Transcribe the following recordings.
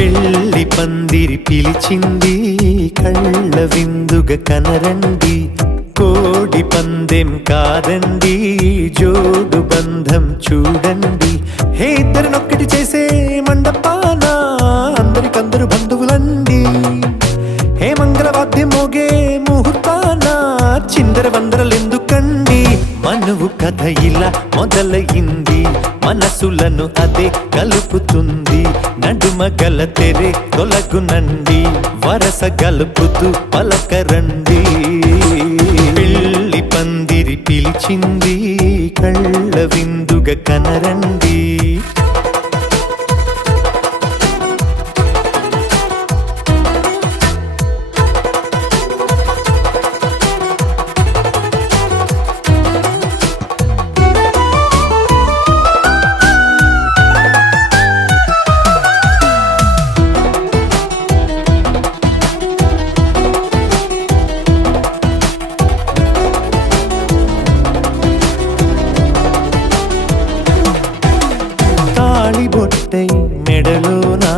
పెళ్లి పందిరి పిలిచింది కళ్ళ విందుగ కనరండి, కోడి పందెం కాదండి జోడు బంధం చూడండి. హే ఇద్దరినొక్కటి చేసే మండపాన అందరికందరు బంధువులండి. హే మంగళవాద్యం మోగే ముహూర్తాన చిందర వందరలెందుకండి. మనువు కథ ఇలా మొదలయింది, మనసులను అదే కలుపుతుంది. నడుమ గల తెరే తొలగునండి, వరస గలుపుతూ పలకరండి. పెళ్లి పందిరి పిలిచింది కళ్ళ విందుగ కనరండి. బొట్టై మెడలోనా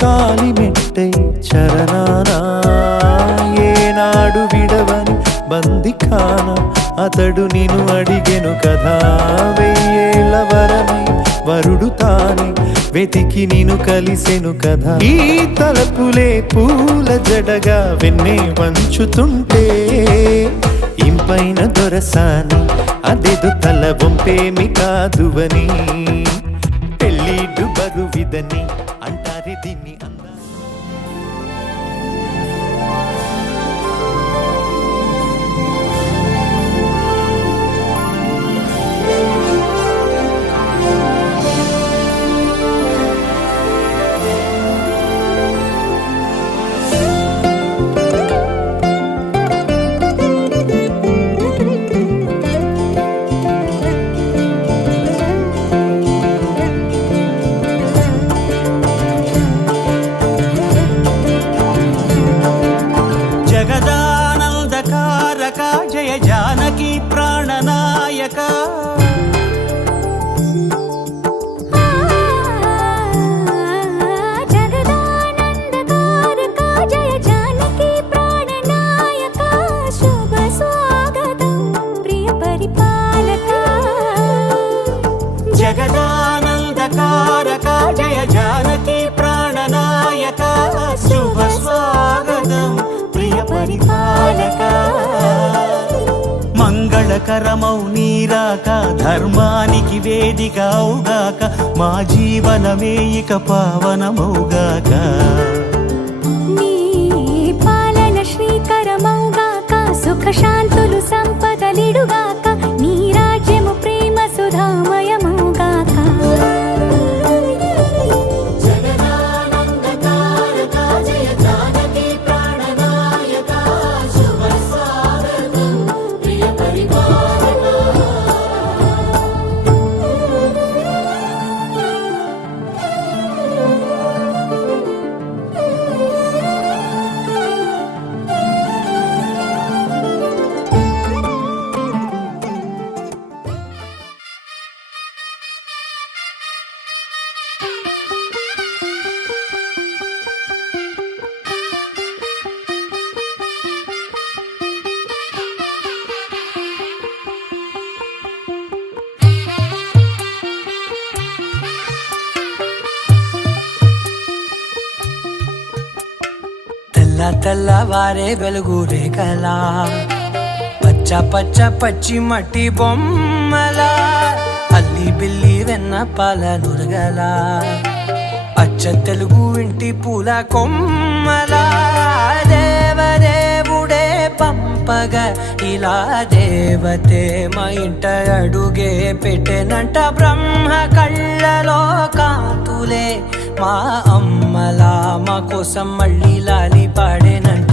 కాలి మెట్టై చరణానా ఏనాడు విడవని బందిఖాన అతడు నిన్ను అడిగెను కదా. వెయ్యేళ్ళ వరమై వరుడు తానే వెతికి నిన్ను కలిసెను కదా. ఈ తలపులే పూల జడగా వెన్నే వంచుతుంటే ఇంపైన దొరసాని అదేదో తల వంపేమి కాదువని. పెళ్ళిడు బరువిదని అంటారే దీన్ని అందా. జయ జానకి ప్రాణనాయక జగదానందకారక జయ జానకి ప్రాణనాయక శుభ స్వాగతం ప్రియ పరిపాలక. జగదానందకారక జయ జానకి ప్రాణనాయక శుభ స్వాగతం ప్రియ పరిపాలక. మంగళకరమౌ నీరాక ధర్మానికి వేదికవుగాక, మా జీవనమే ఇక పావనమౌగాక. నీ పాలన శ్రీకరమౌగాక, సుఖ శాంతులు సంపదలిడుగాక, నీ రాజ్యము ప్రేమ సుధామయమౌగాక. తెల్లవారే వెలుగు రేఖలా పచ్చ పచ్చ పచ్చి మట్టి బొమ్మలా అల్లి బిల్లి వెన్న పాల నురగలా అచ్చ తెలుగు ఇంటి పూల కొమ్మలా దేవదేవుడే పంపగా ఇలా దేవతే మా ఇంట అడుగే పెట్టెనంట. బ్రహ్మ కళ్ళలో కాంతులే మా అమ్మలా మా కోసం మళ్ళీ లాలి పాడేనంట.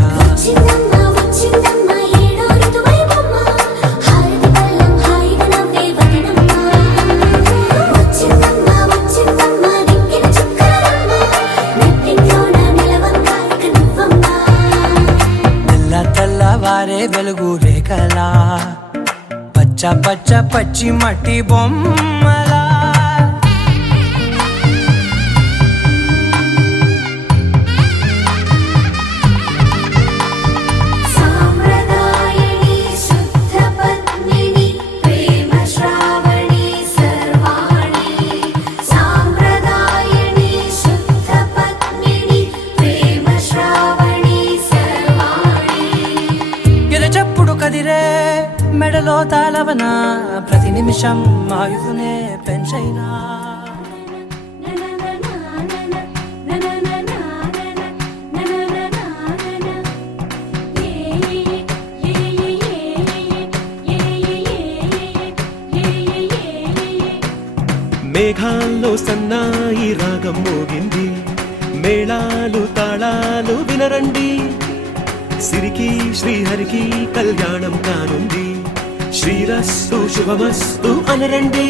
తెల్లవారే వెలుగు రేఖలా పచ్చ పచ్చ పచ్చి మట్టి బొమ్మలా నవనా ప్రతి నిమిషం ఆయుధునే పెంచైనా మేఘాల్లో సన్నాయి రాగం మోగింది, మేళాలు తాళాలు వినరండి, సిరికి శ్రీహరికి కళ్యాణం కానుంది, శ్రీరస్తు శుభమస్తు అనరండి.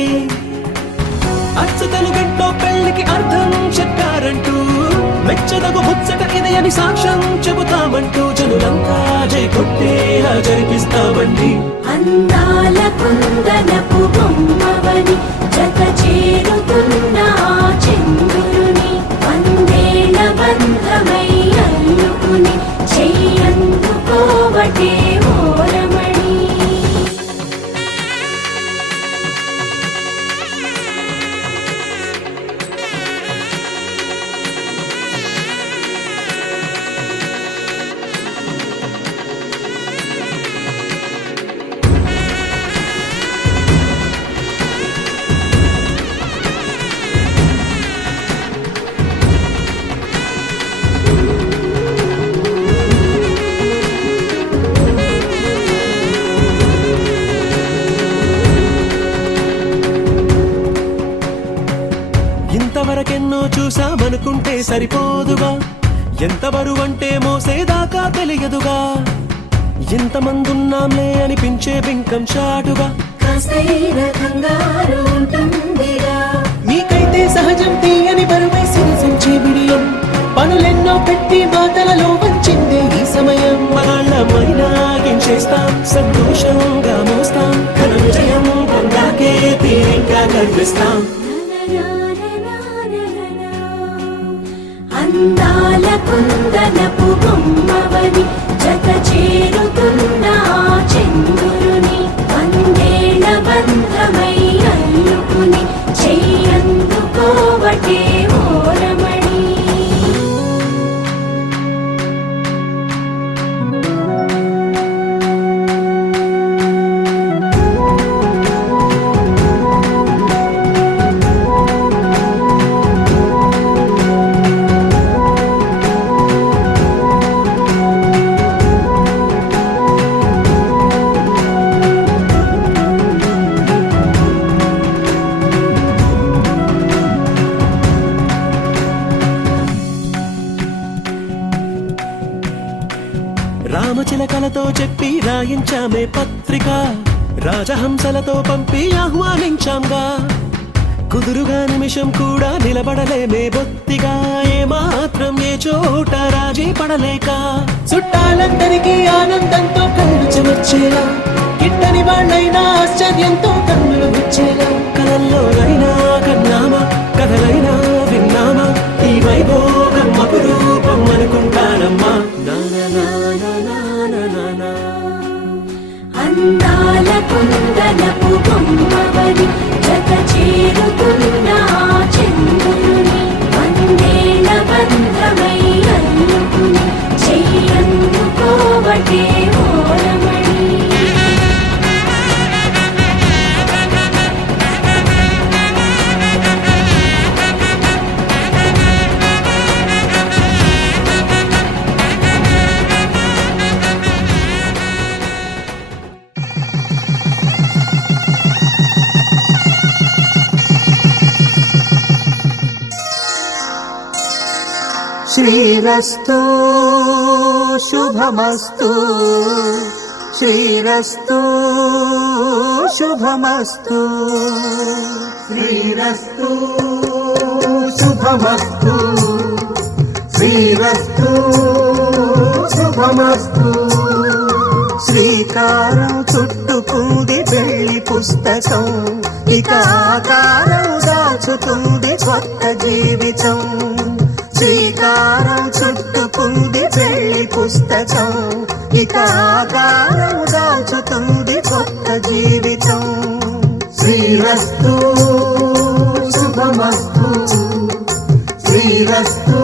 అచ్చతలు గంటో పెళ్లికి అర్థం చెప్పారంటూ, మెచ్చదగు ముచ్చట ఇది అని సాక్ష్యం చెబుతామంటూ, జనులంతా జై కొట్టేలా జరిపిస్తామండి. అందాల కుందనపు బొమ్మవని జత చేరుతున్న చంద్రుని, వందేళ్ల బంధమై అల్లుకుని చెయ్యందుకోవటే ఓరమణి. ఇంతవరకెన్నో చూసామనుకుంటే సరిపోదుగా, ఎంత బరువంటే మోసేదాకా తెలియదుగా, ఇంతమందున్నాంలే అనిపించే బింకం చాటుగా, మీకైతే సహజం తీయని బరువై సిరిసించే బిడియం, పనులెన్నో పెట్టి మాటలలో వంచిందే ఈ సమయం. వాళ్ళమైనా ఏం చేస్తాం, సంతోషంగా మోస్తాం, ఘన విజయం పొందాకే తీరిగ్గా కనిపిస్తాం. అందాల కుందనపు బొమ్మవని జత చేరుతున్న చంద్రుని, వందేళ్ల బంధమై అల్లుకుని చెయ్యందుకోవటే ఓరమణి. రామచిలకలతో చెప్పి రాయించామే పత్రిక, రాజహంసలతో పంపి ఆహ్వానించాంగా, కుదురుగా నిమిషం కూడా నిలబడలేమే బొత్తిగా, ఏమాత్రం ఏ చోట రాజీ పడలేక, చుట్టాలందరికీ ఆనందంతో కళ్ళు చెమర్చేలా, గిట్టని వాళ్ళైనా ఆశ్చర్యంతో కన్నులు వచ్చేలా, కలల్లోనైనా కన్నామా కథలైనా విన్నామా, ఈ వైభోగం అపురూపం అనుకుంటానమ్మా. అందాల కుందనపు బొమ్మవని జత చేరుతున్న చంద్రుని, వందేళ్ల బంధమై అల్లుకుని చెయ్యందుకోవటే ఓరమణి. శ్రీరస్తు శుభమస్తు, శ్రీరస్తు శుభమస్తు, శ్రీరస్తు శుభమస్తు, శ్రీరస్తు శుభమస్తు. శ్రీకారం చుట్టుకుంది పెళ్లి పుస్తకం, ఇక ఆకారం దాచుతుంది కొత్త జీవితం. శ్రీకారం చుట్టుకుంది పెళ్లి పుస్తకం, ఇక ఆకారం దాచుతుంది కొత్త జీవితం. శ్రీరస్తు శుభమస్తు, శ్రీరస్తు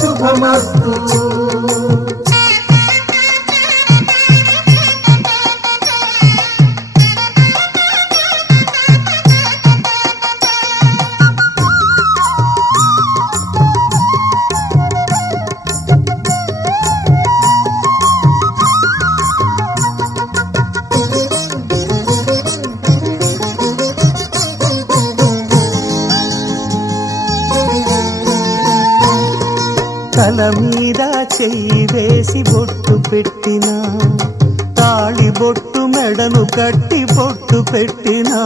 శుభమస్తు. తల మీద చెయ్యి వేసి బొట్టు పెట్టినా తాళి బొట్టు మెడను కట్టి బొట్టు పెట్టినా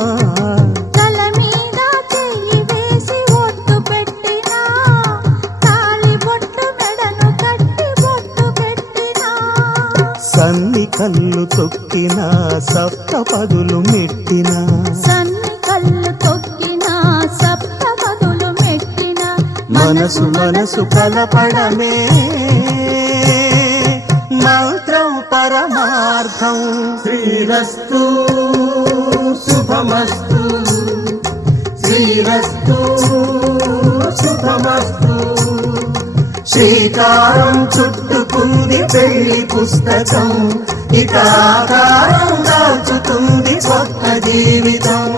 తల మీద చెయ్యి వేసి ఒట్టు పెట్టినా తాళి బొట్టు మెడను కట్టి బొట్టు పెట్టినా సన్ని కళ్ళు తొక్కినా సప్త పదులు మెట్టినా సన్ని కళ్ళు తొక్కినా సప్త పదులు మెట్టినా మనసు మనసు కలపడమే మంత్రం పరమార్థం శ్రీరస్తు శుభమస్తు శ్రీరస్తు శుభమస్తు శ్రీకారం చుట్టుకుంది పెళ్లి పుస్తకం ఇక ఆకారం దాల్చుతుంది కొత్త జీవితం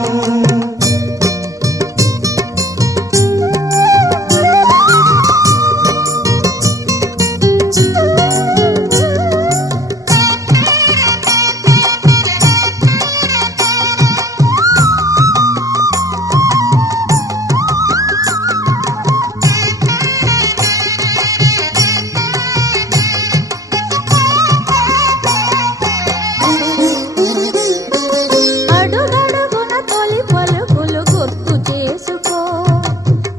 అడుగడుగున తొలి పలుకులు గుర్తు చేసుకో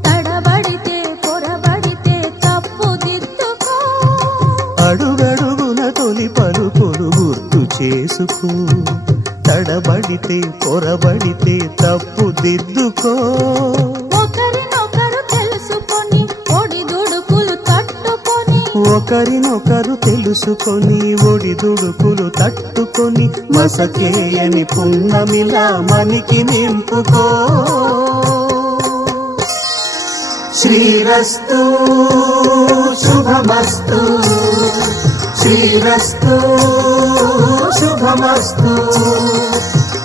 తడబడితే పొరబడితే తప్పు దిద్దుకో అడుగడుగున తొలి పలుకులు గుర్తు చేసుకో తడబడితే పొరబడితే తప్పు దిద్దుకో ఒకరినొకరు తెలుసుకొని ఒడిదుడుకులు తట్టుకొని ఒకరినొకరు తెలుసుకొని ఒడిదుడుకులు తట్టుకొని మసకేయని పున్నమిలా మనికి నింపుకో శ్రీరస్తు శుభమస్తు శ్రీరస్తు శుభమస్తు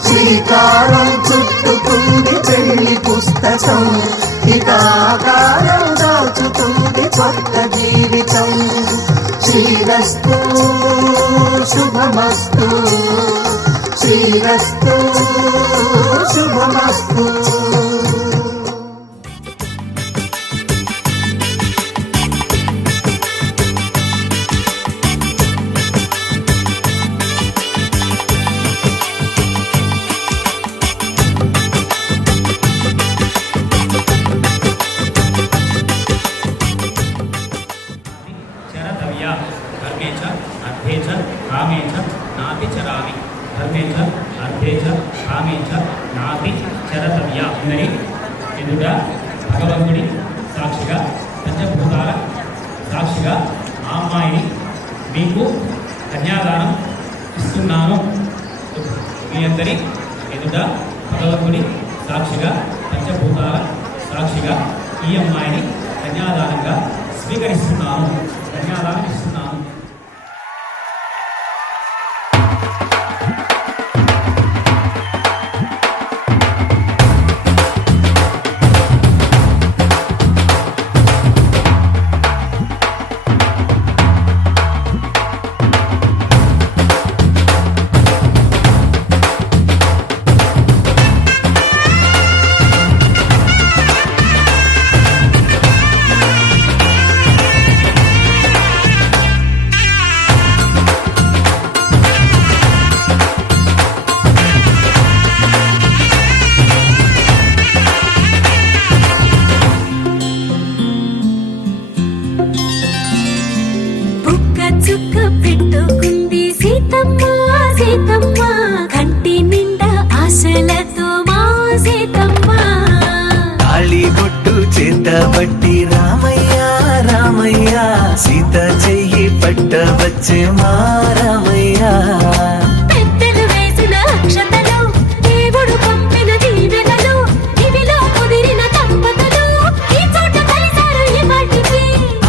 శ్రీకారం చుట్టుకుంది పెళ్లి పుస్తకం ఇక ఆకారం దాచుతుంది కొత్త జీవితం శ్రీరస్తు శుభమస్తు శ్రీరస్తు శుభమస్తు చరతవ్య ధర్మే చ అర్థే చ కామే చ నాపి చరామి ధర్మే చ అర్థే చ కామే చ నాపి చరతవ్య అని ఎదుట భగవంతుడి సాక్షిగా పంచభూతాల సాక్షిగా ఆ అమ్మాయిని మీకు కన్యాదానం ఇస్తున్నాను. మీ అందరి ఎదుట భగవంతుడి సాక్షిగా పంచభూతాల సాక్షిగా ఈ అమ్మాయిని కన్యాదానంగా స్వీకరిస్తున్నాను, కన్యాదానం ఇస్తున్నాను. చుక్క పెట్టుకుంది సీతమ్మ సీతమ్మ కంటి నిండా ఆశలతో మా సీతమ్మ తాళి బొట్టు చేతబట్టి రామయ్య రామయ్య సీత చెయ్యి పట్ట వచ్చే మా రామయ్య పెద్దలు వేసిన అక్షతలు దేవుడు పంపిన దీవెనలు ఇవిలో కుదిరిన దంపతులు ఈ చోట కలిసారు ఈ వాటికి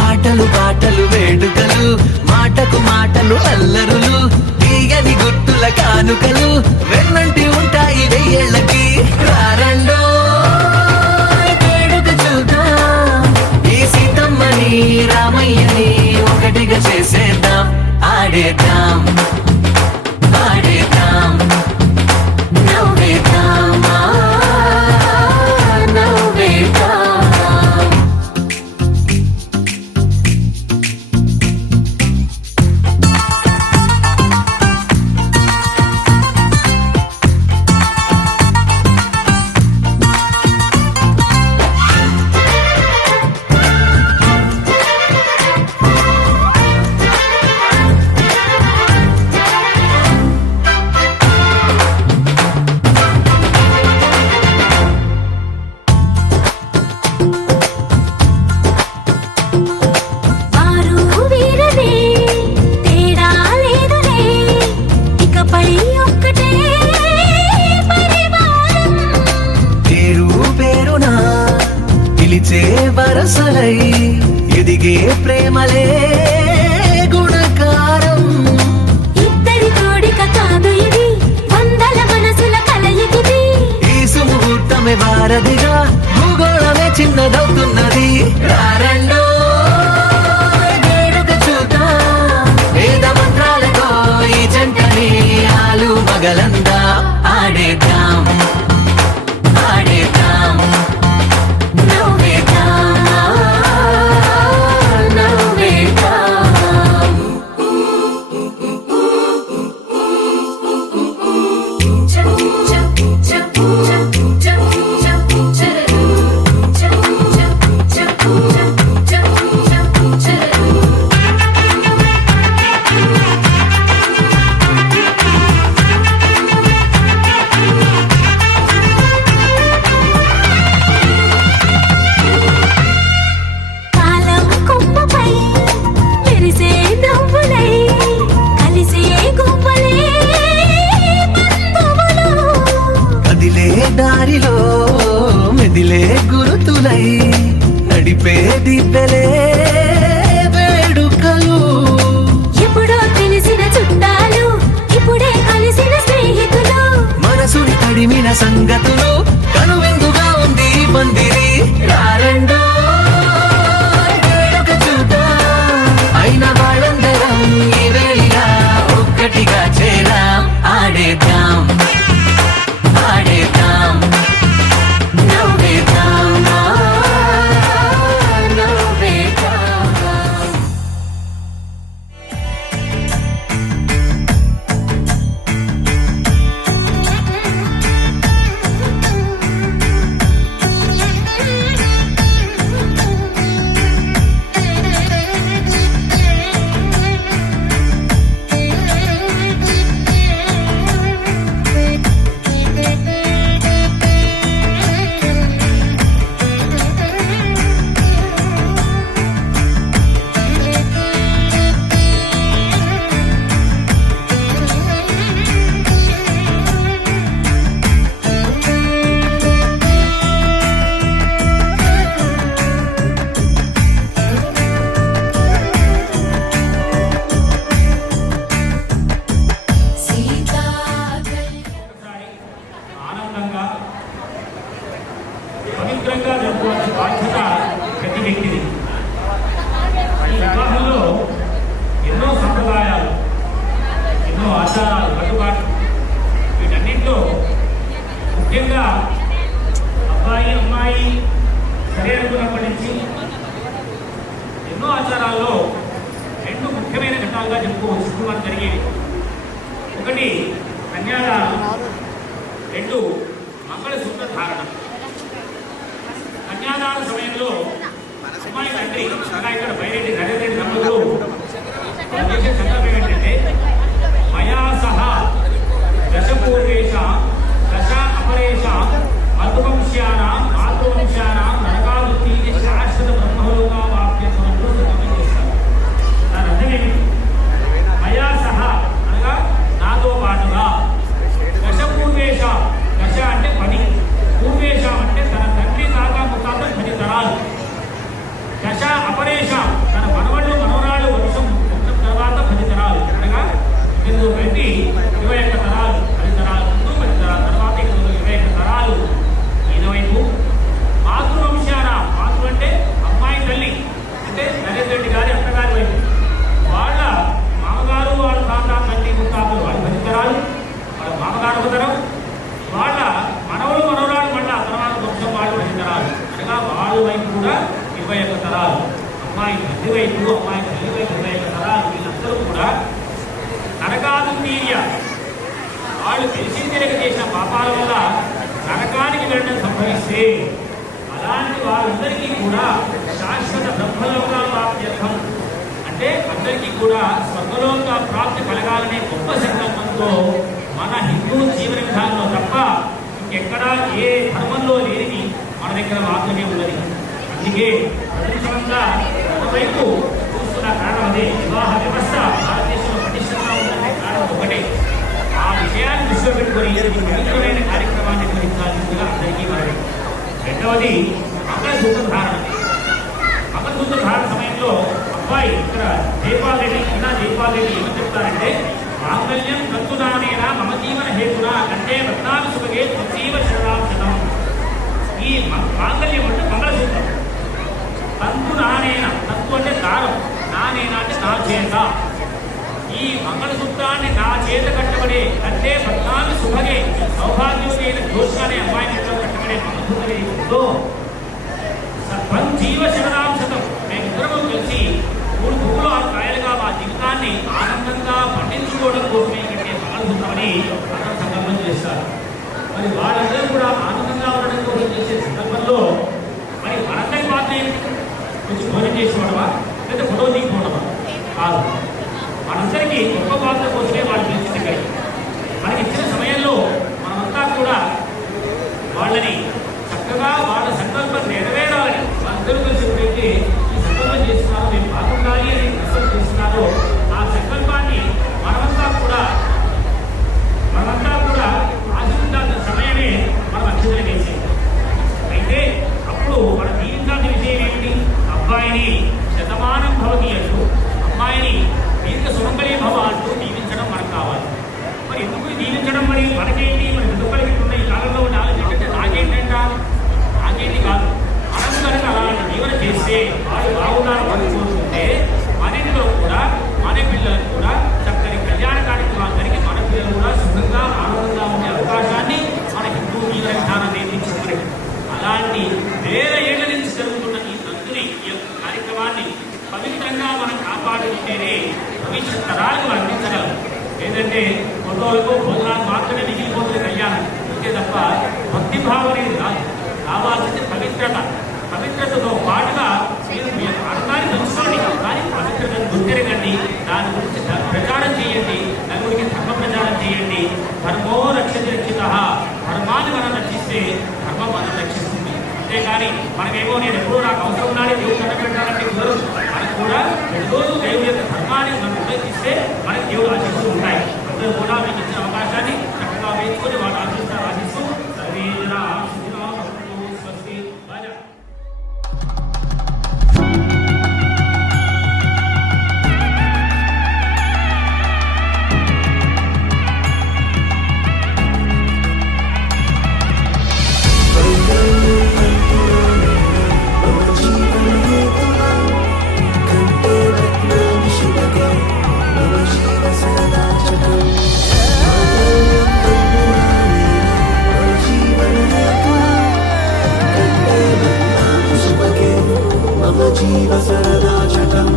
ఆటలు పాటలు వేడుకలు మాటకు మాటలు అల్లరులు తీయని గుర్తుల కానుకలు వెన్నంటి ఉంటాయి వెయ్యేళ్ళకి రారండో వేడుక చూద్దాం ఈ సీతమ్మని రామయ్యని ఒకటిగా చేసేద్దాం ఆడేద్దాం ఆడేద్దాం నవ్వేద్దాం నవ్వేద్దాం మధురై ఎదిగే ప్రేమలే గుణకారం. ఇద్దరి కోడిక కాదు ఇది, వందల మనసుల కలయికిది. ఈ సుముహూర్తమే వారధిగా భూగోళమే చిన్నదవుతున్నది. రారండో వేడుక చూద్దాం, వేద మంత్రాలతో ఈ జంటని ఆలు మగలందా ఆడేద్దాం ఆడేద్దాం. నవ్వేద్దాం, నవ్వేద్దాం. కాలం కొమ్మపై మెరిసే నవ్వులై కలిసే గువ్వలే బంధువులు. కదిలే దారిలో మెదిలే గురుతులై నడిపే దిబ్బెలే వేడుకలు. ఎప్పుడో తెలిసిన చుట్టాలు, ఇప్పుడే కలిసిన స్నేహితులు. మనసుని తడిమిన సంగతులు కనువిందుగా ఉంది ఈ పందిరి. రారండో వేడుక చూద్దాం, అయిన వాళ్ళందరం ఈ వేళ ఒక్కటిగా చేరాం. ఆడేద్దాం ఆడేద్దాం నవ్వేద్దాం, నవ్వేద్దాం. ఒకసారి ఆనందంగా పవిత్రంగా జరుపుకోవాల్సిన బాధ్యత ప్రతి వ్యక్తిది. ఈ వివాహంలో ఎన్నో సంప్రదాయాలు, ఎన్నో ఆచారాలు, కట్టుబాట్లు, వీటన్నింటిలో ముఖ్యంగా అబ్బాయి అమ్మాయి సరే అనుకున్నప్పటి నుంచి ఎన్నో ఆచారాల్లో రెండు ముఖ్యమైన ఘట్టాలుగా చెప్పుకోవచ్చు మనకు జరిగేవి. ఒకటి కన్యాదానం, రెండు మంగళసూత్ర ధారణ. కన్యాదాన సమయంలో అమ్మాయి తండ్రి అనగా ఇక్కడ బైరెడ్డి నరేంద్ర రెడ్డి దంపతులు వాళ్ళు చేసే సందర్భం ఏంటంటే మయా సహా దశపూర్వేష దశ అపరేష మధువంశ్యానాం మాతృవంశ్యానాం నరకాదుతి శాశ్వత బ్రహ్మలోగా వాప్యత్వంతో సంగమం చేస్తారు. దాని అర్థం ఏమిటి? మయా సహా అనగా నాతో పాటుగా, దశపూర్వేష దశ అంటే 10, పూర్వేష అంటే తన తండ్రి తాత ముత్తాత 10 తరాలు, దశ అపరేష తన మనవళ్ళు మనవరాళ్ళు వర్షం తర్వాత 10 తరాలు, అనగా ఇందులో పెట్టి 21 తరాలు, 10 తరాలు ముందు 10 తరాలు తర్వాత ఇందులో 21 తరాలు. ఈయన వైపు మాతృవంశాన, మాతృ అంటే అమ్మాయి తల్లి, అంటే నరేంద్ర రెడ్డి గారి అత్తగారి వైపు వాళ్ళ మామగారు వాళ్ళ తాత తల్లి ముత్తాతలు వాళ్ళ 10 తరాలు, వాళ్ళ మామగారు ఒక తరం, వాళ్ళ మనవలు మనవరాలు మళ్ళీ తర్వాత వంశం వాళ్ళు 10 తరాలు, అనగా వాళ్ళ వైపు కూడా 21 తరాలు. అమ్మాయి తల్లి వైపు, అమ్మాయి తల్లి వైపు 21 తరాలు. వీళ్ళందరూ కూడా నరకాదుండీర్య, వాళ్ళు తెలిసి తెలియక చేసిన పాపాల వల్ల నరకానికి వెళ్ళడం సంభవిస్తే అలాంటి వారందరికీ కూడా శాశ్వత బ్రహ్మలోక ప్రాప్త్యర్థం, అంటే అందరికీ కూడా స్వర్గలోక ప్రాప్తి కలగాలనే గొప్ప సంకల్పంతో మన హిందూ జీవన విధానంలో తప్ప ఇంకెక్కడా ఏ ధర్మంలో లేనిది మన దగ్గర మాత్రమే ఉన్నది. అందుకే ప్రపంచమంతా ఒకవైపు చూస్తున్న కారణం అదే. వివాహ వ్యవస్థ భారతదేశంలో పటిష్టంగా ఉందంటే కారణం ఒకటే. ఆ విషయాన్ని దృష్టిలో పెట్టుకొని పవిత్రమైన కార్యక్రమాన్ని నిర్వహించాల్సిందిగా అందరికీ మనవి. రెండవది మంగళసూత్ర ధారణ. ధారణ సమయంలో అబ్బాయి ఇక్కడ జైపాల్ రెడ్డి ఏమని చెప్తారంటే మాంగళ్యం తంతుదానేనా మమ జీవన హేతున అంటే రత్నాలు సుభగే త్వజీవ శరణార్థం. ఈ మాంగళ్యం అంటే మంగళసూత్రం. తంతు నానేన, తంతు అంటే దారం, నానేన అంటే నా చేత. ఈ మంగళసూత్రాన్ని నా చేత కట్టబడే అంటే రత్నాలు సుభగే సౌభాగ్యవతి అయిన ఘోష అనే అమ్మాయి ఇంట్లో కట్టబడే మంగళసూత్రంతో జీవ శరణాంశతం మేమిద్దరము కలిసి 3 పువ్వులు 6 కాయలుగా మా జీవితాన్ని ఆనందంగా పండించుకోవడం కోసమే కట్టే మంగళసూత్రమని అందరూ సంకల్పం చేస్తారు. మరి వాళ్ళందరూ కూడా ఆనందంగా ఉండడం కోసం చేసే సందర్భంలో మరి మనందరి పాత్ర ఏంటి? కొంచెం భోజనం చేసుకోవడమా లేదా ఫోటో దిగిపోవడమా? కాదు. మనందరికీ గొప్ప పాత్ర కోసమే వాళ్ళు పిలిచింది ఇక్కడికి. మనకి ఇచ్చిన సమయంలో మనమంతా కూడా వాళ్ళని చక్కగా వాళ్ళ సంకల్పం నెరవేరాలని అందరూ కలిసి ఎప్పుడైతే ఈ సంకల్పం చేస్తున్నారో మేము బాగుండాలి అని సంకల్పం చేస్తున్నారో ఆ సంకల్పాన్ని మనమంతా కూడా ఆశించాల్సిన సమయమే మనం అక్షతలు వేసేది. అయితే అప్పుడు మనం దీవించాల్సిన విషయం ఏమిటి? అబ్బాయిని శతమానం భవతి అంటూ అమ్మాయిని దీర్ఘ సుమంగళీ భవ అంటూ దీవించడం మనకు కావాలి. మరి ఎందుకు దీవించడం? మరి మనకేంటి? మరి దుఃఖాలకి ఉన్న ఈ కాలంలో ఉన్న ఆలోచించంటే నాకేంటంట, నాకేంటి కాదు. మనం కనుక అలాంటి జీవన చేస్తే వాళ్ళు బాగున్నారు అనుకుంటే మన ఇంట్లో కూడా మన పిల్లలకు కూడా చక్కని కళ్యాణ కార్యక్రమాలు జరిగి మన పిల్లలు కూడా సుఖంగా ఆనందంగా ఉండే అవకాశాన్ని మన హిందూ జీవన విధానం నేర్పించింది. అలాంటి వేల ఏళ్ల నుంచి జరుగుతున్న ఈ తంతుని ఈ యొక్క కార్యక్రమాన్ని పవిత్రంగా మనం కాపాడుకుంటేనే భవిష్యత్ తరాలకు మనం అందించగలం. ఏంటంటే ఫోటోలకు భోజనాలు మాత్రమే మిగిలిపోతుంది కళ్యాణం అంతే తప్ప భక్తి భావం అనేది రాదు. కావాల్సింది పవిత్రత. పవిత్రతతో పాటుగా మీరు మీ ఆనందాన్ని తెలుసుకోండి, కానీ పవిత్రతను గుర్తిరగండి, దాని గురించి ప్రచారం చేయండి, నలుగురికి ధర్మ ప్రచారం చేయండి. ధర్మో రక్షతి రక్షిత. ధర్మాన్ని మనం రక్షిస్తే ధర్మం మనం రక్షిస్తుంది. అంతేగాని మనమేమో నేను ఎప్పుడూ నాకు అవసరం ఉన్నాడు దేవుడు కట్టబెట్టాలంటే కుదరదు. మనకు కూడా ప్రతిరోజు దేవుడి యొక్క ధర్మాన్ని మనం ఉపయోగిస్తే మనకి దేవుడు ఆశిస్తూ ఉంటాయి. అందరూ కూడా మీకు ఇచ్చిన అవకాశాన్ని చక్కగా వేసుకొని వాళ్ళు ఆశిస్తూ సర్వే జనా సుఖినో భవంతు స్వస్తి. జీవ సరదా చటం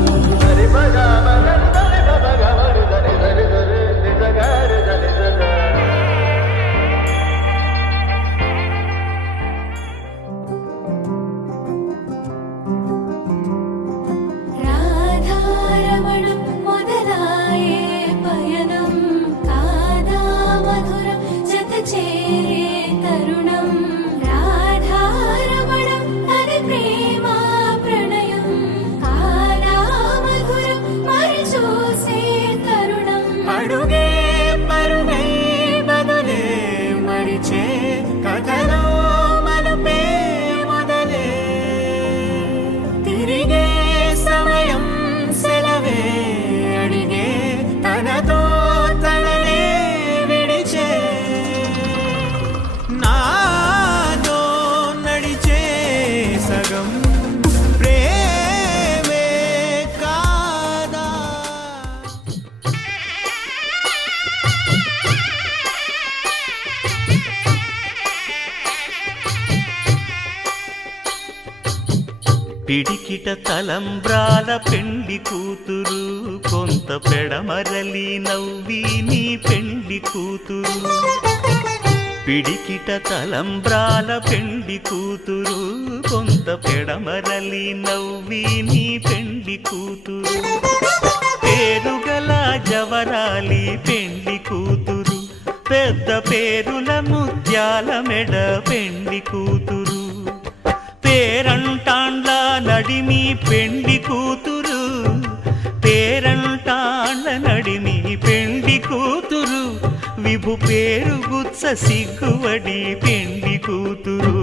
రాధారమణం మొదలాయే పయనం కాదా మధురం జత చేరే తరుణం. రాధారమణం అది ప్రేమ ప్రణయం కాదా మధురం మరి చూసే తరుణం. అడుగే పరుగై బదులే మరిచే కథలో మలుపే మొదలే తిరిగే సమయం సెలవే అడిగే తనతో తననే విడిచే నాతో నడిచే సగం ప్రేమే కాదా. పిడికిట తలంబ్రాల పెండి కూతురు కొంత పెడమరలి నవ్వి నీ పెండి కూతురు. పిడికిట తలంబ్రాల పెండి కూతురు కొంత పెడమరలి నవ్వి నీ పెండి కూతురు. పేరుగల జవరాలి పెండి కూతురు పెద్ద పేరుల ముత్యాల మెడ పెండి కూతురు. పేరంటాండ్ల నడిమి పెండి కూతురు పేరంటాండ్ల నడిమి పెండి కూతురు. విభు పేరు గుత్స సిగ్గువడి పెండి కూతురు.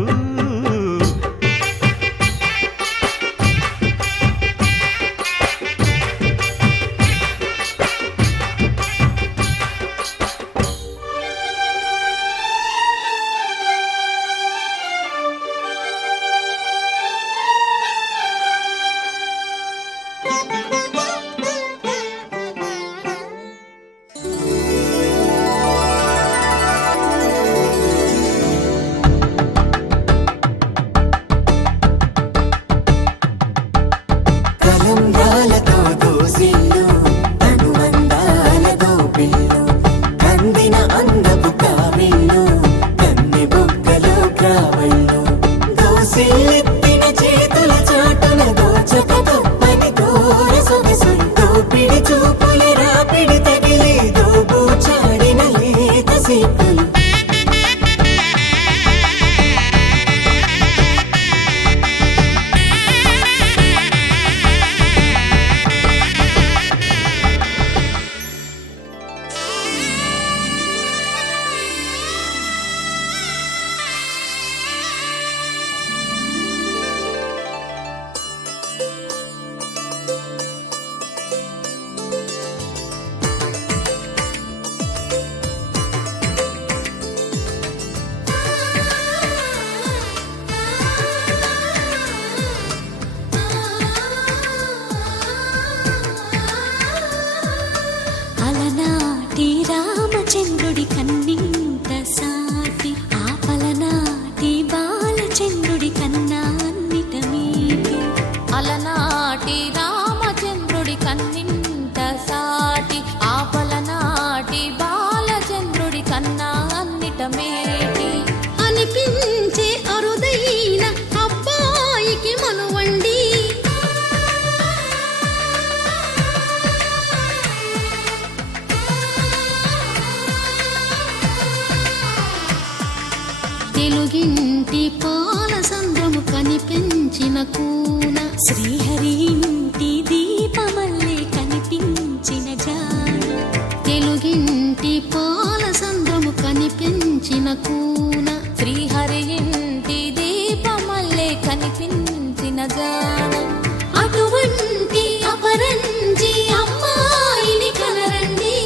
సంభ్రమాలతో దోసిల్లు అనుబంధాలతో పిల్లు అందిన అందపు కావిళ్ళు కన్ని బుగ్గలో గ్రావళ్ళు దోసిల్లెత్తిన చేతుల చాటున దోచక తప్పని దూర సొగసులు దోపిడి చూపుల రాపిడి తగిలి దోబూచాడిన లేత సీపులు అలనాటి రామచంద్రుడి కన్నింత సాటి ఆపలనాటి బాలచంద్రుడి కన్నా అన్నిట మీటి అలనాటి రామచంద్రుడి కన్నింత సాటి ఆపలనాటి బాలచంద్రుడి కన్నా అన్నిట మేటి అనిపించే అరుదైన అబ్బాయికి మనువండి తెలుగింటి పాల సంద్రము కనిపించిన కూన శ్రీహరి ఇంటి దీపమల్లే కనిపించిన జాన తెలుగింటి పాల సంద్రము కనిపించిన కూన శ్రీహరి ఇంటి దీపమల్లే కనిపించిన జాన అటువంటి అపరంజి అమ్మాయిని కనరండి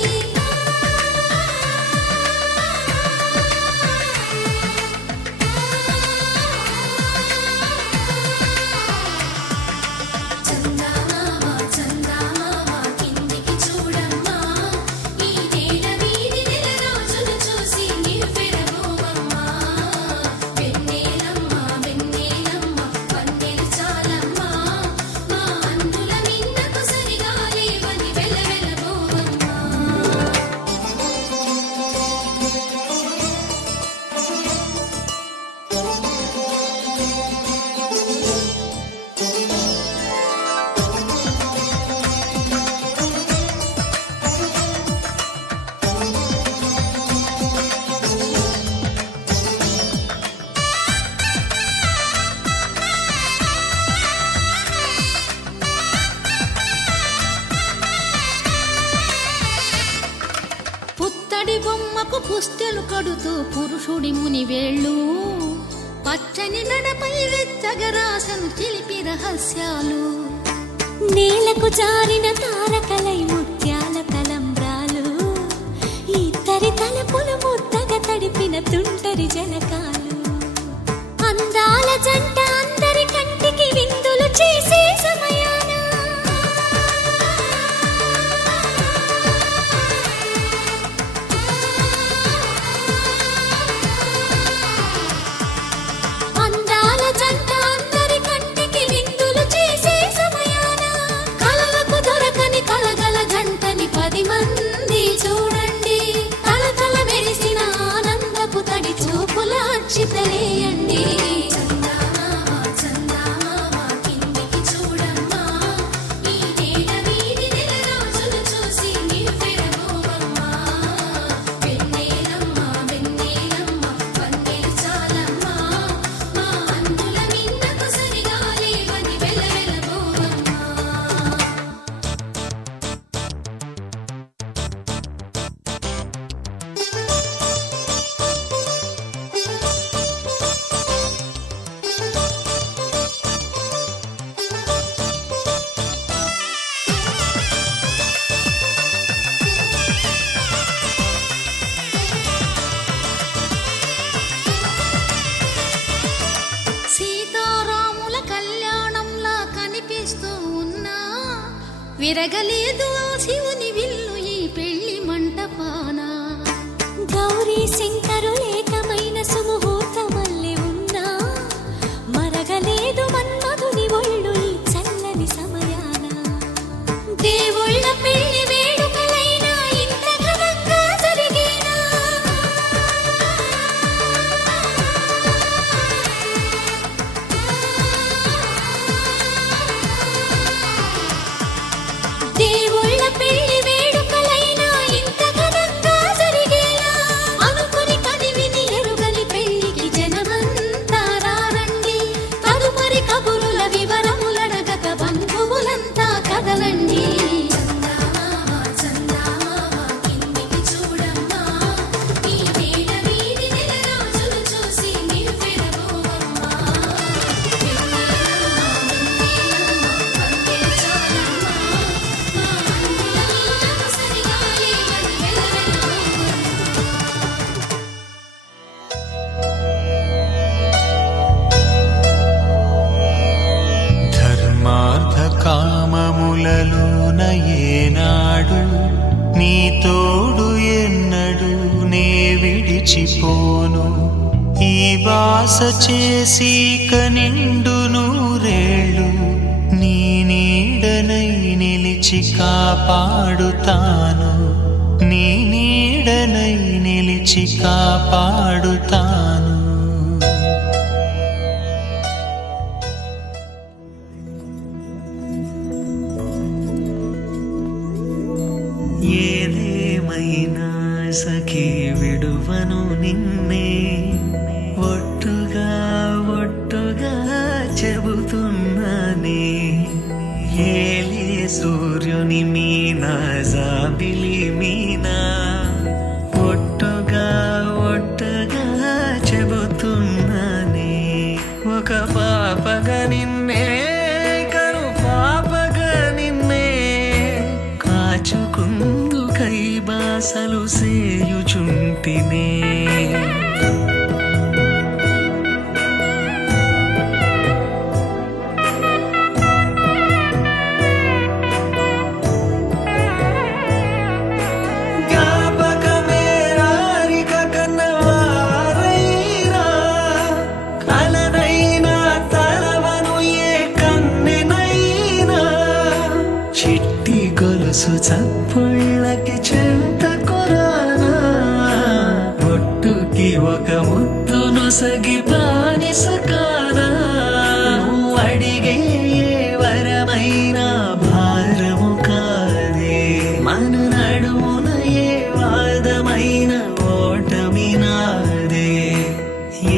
పుత్తడి బొమ్మకు పుస్తెలు కడుతూ పురుషుడి ముని వేళ్ళు పచ్చని నడపై వెచ్చగరాసను చిలిపి రహస్యాలు నేలకు జారిన తారకలై ముత్యాల తలంబ్రాలు ఇద్దరి తలపులు ముద్దగా తడిపిన తుంటరి జలకాలు అందాల జంట అందరి కంటికి విందులు చేసే సమయాన అందాల జంట అందరి కంటికి విందులు చేసే సమయాన కలలకు దొరకని కలగల జంటని 10 మంది చూడండి తలతల మెరిసిన ఆనందపు తడి చూపుల అక్షితలేయండి విరగలేదు శివుని విల్లు ఈ పెళ్లి మంటపాన గౌరీ శంకరు ఏకమైన సుముహూర్తమల్లె ఉన్నా మరగలేదు మన్మధుని ఒళ్ళు ఈ చల్లని సమయాన నీ తోడు ఎన్నడు నే విడిచిపోను ఈ బాస చేసి కనిండు నూరేళ్ళు నీ నీడనై నిలిచి కాపాడుతాను నీ నీడనై నిలిచి కాపాడుతాను ఏదేమైనా సఖీ విడువను నిన్నే ఒట్టుగా ఒట్టుగా చెబుతున్నానే ఏలే సూర్యుని మీనా జాబిలి మీనా ఒట్టుగా ఒట్టుగా చెబుతున్నానే ఒక పాపగా నిన్నే కను పాపగా నిన్నే కాచుకుందు కై బాసలు సేయుచుంటినే చిట్టి గొలుసు చప్పుళ్ళకి చెంత కొరానా ఒట్టుకి ఒక ముద్దును సగి బానిస కానా నువ్వు అడిగే ఏ వరమైనా భారము కాదే మన నడుమున ఏ వాదమైన ఓటమి నాదే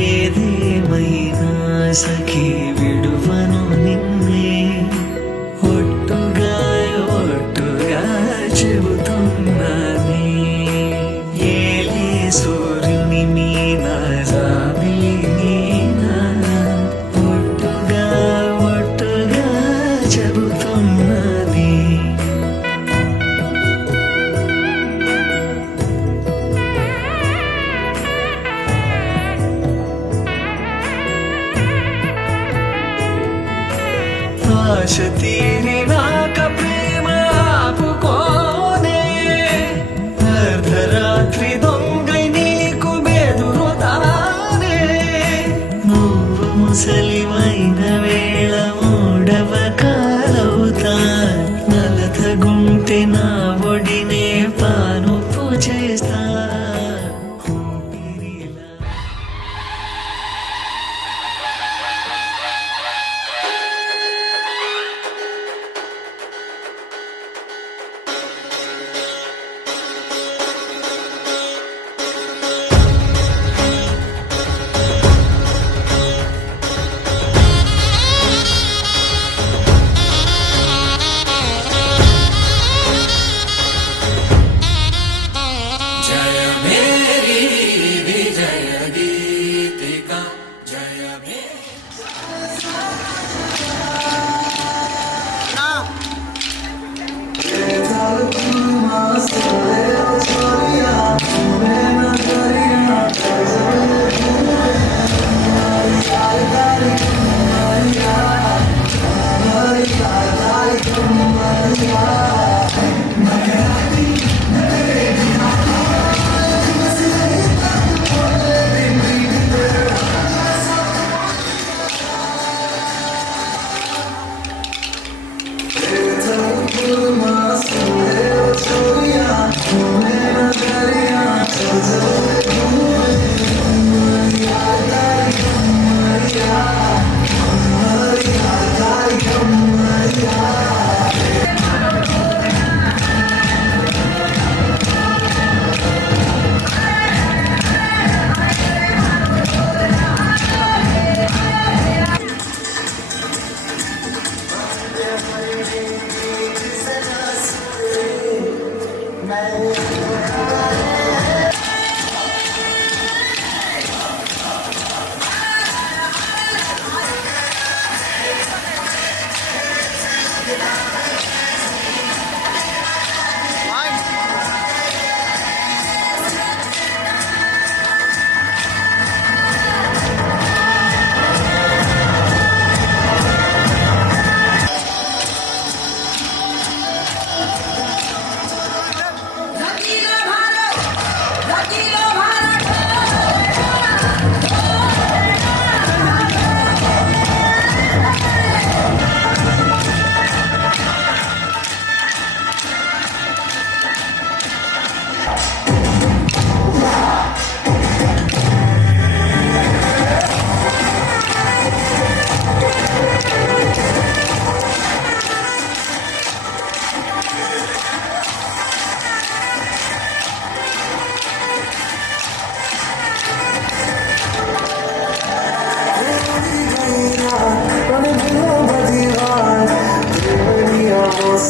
ఏదేమైనా సఖీ విడువను నిన్నే ఒట్టుగా ఒట్టుగా చెబుతున్నానే ఏలే సూర్యుని మీనా జాబిలి మీనా ఒట్టుగా ఒట్టుగా చెబుతున్నానే ఆశ తీరినాక ప్రేమ ఆపుకోనే అర్ధరాత్రి దొంగై నీకు బెదురుతానే నువ్వు ముసలివైన వేళ మూడవ కాలవుతా నలతగుంటే నా ఒడినే పానుపు చేస్తా ఊపిరిలా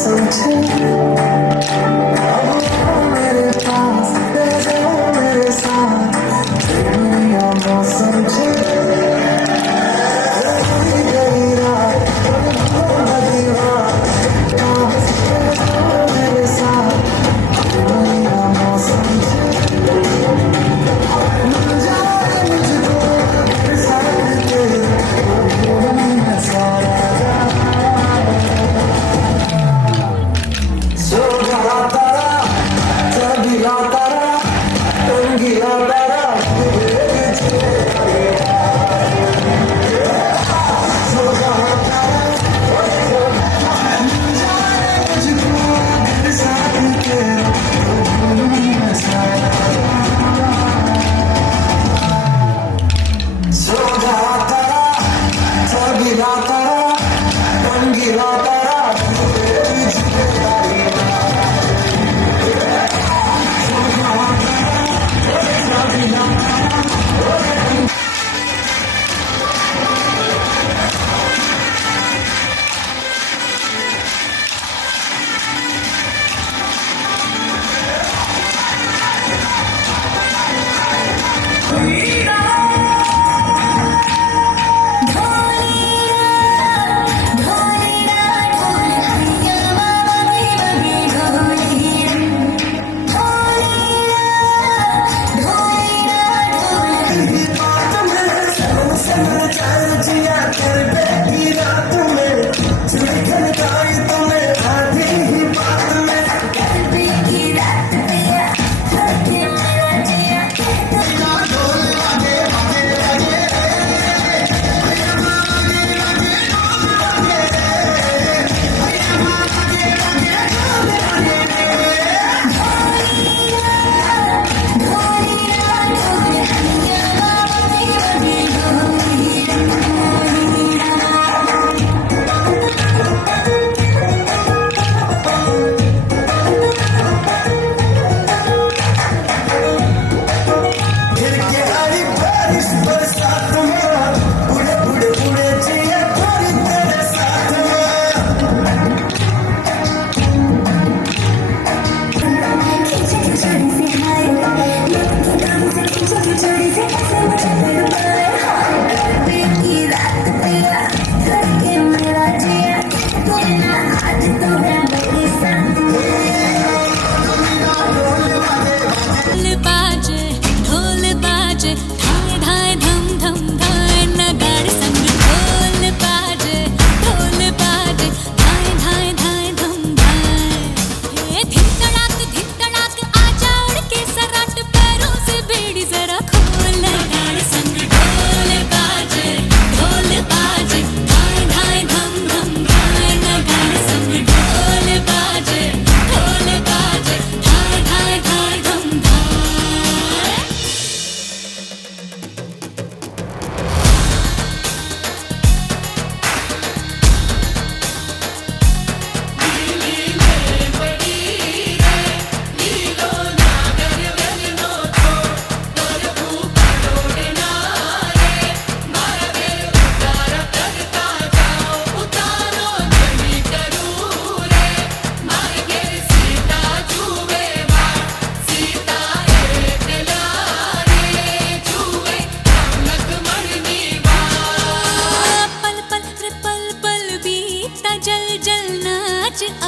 समझे मेरे पास मेरे साथ दुनिया मौसम समझे मेरे साथ दुनिया मौसम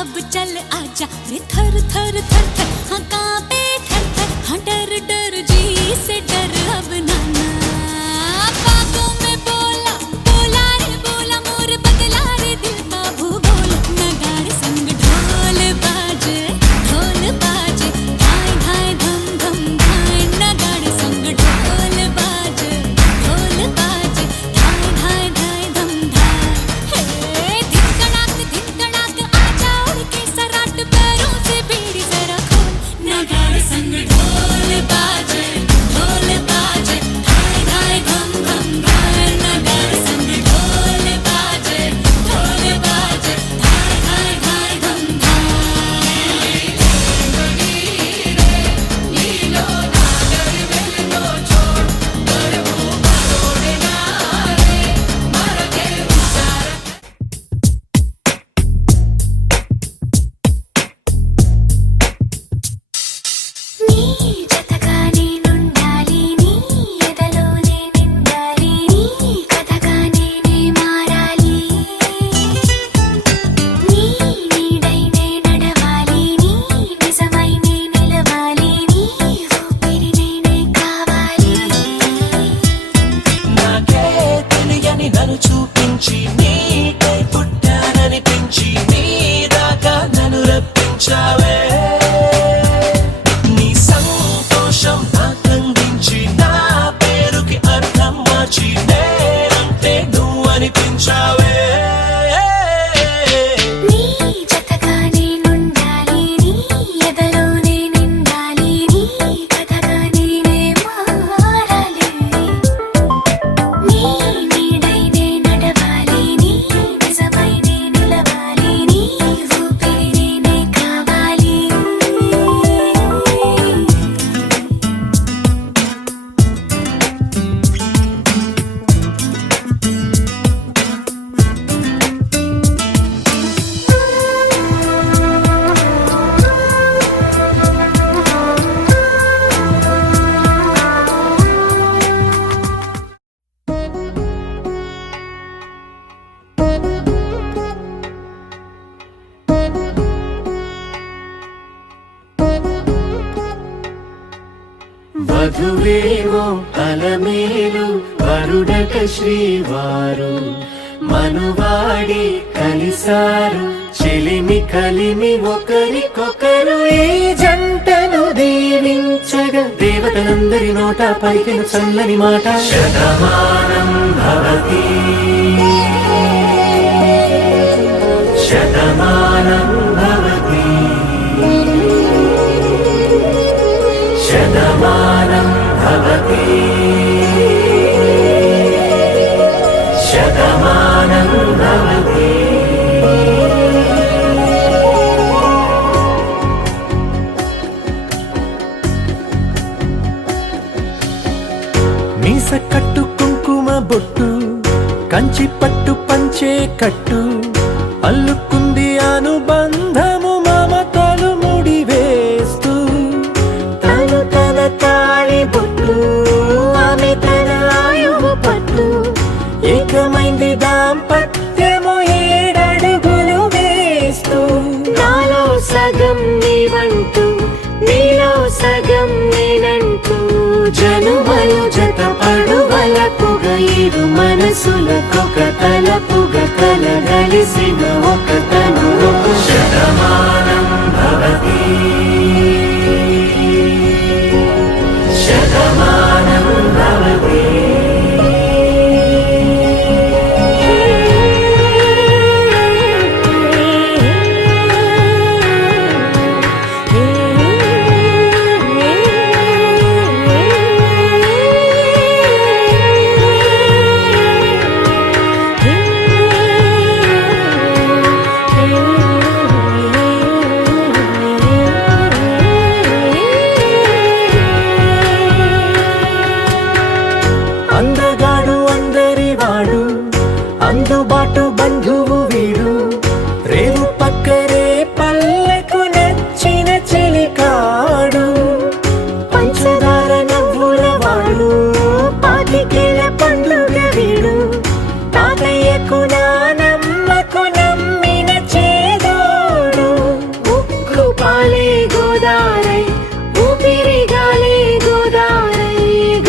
अब चल आजा रे थर थर थर थर हाँ कांपे थर थर हाँ डर डर जी से डर अब नाना बातों में बोला बोला रे बोला मोर बदला रे दिल का भूगोल नगाड़े संग ढोल बाजे धाय धाय धम धम धाय नगाड़े संग ढोल बाजे धाय धाय धाय धम धाय हे धिक कड़ाक आजा उड़ के सराट पैरों से बीड़ी जरा खोल नगाड़े వధువేమో అలమేలు వరుడట శ్రీవారు మనువాడి కలిసారు చెలిమి కలిమి ఒకరికొకరు ఈ జంటను దీవించగా దేవతలందరి నోట పలికిన చల్లని మాట శతమానం భవతి శతమానం భవతి శతమానం భవతి శతమానం భవతి. మీస కట్టు కుంకుమ బొట్టు కంచి పట్టు పంచే కట్టు అల్లుకుంది అనుబంధము మమతలు ముడివేస్తూ తను తన తాళి బొట్టు ఆమె తన ఆయువు పట్టు ఏకమైంది దాంపత్యము 7 అడుగులు వేస్తూ నాలో సగం నీవంటూ నీలో సగం నేనంటూ జనుమలు జత పడువలపుగ ఇరు మనసులకొక తలపుగ కలగలిసిన ఒక తను శతమానం భవతి శతమానం భవతి. అందగాడు అందరివాడు అందుబాటు బంధువు వీడు రేవు పక్కరే పల్లెకు నచ్చిన చెలికాడు పంచదార నవ్వుల వాడు పాతికేల పండుగ వీడు తాతయ్యకు నానమ్మకు నమ్మిన చేదోడు ఉక్కు పాలే గోదారై ఊపిరి గాలే గోదారై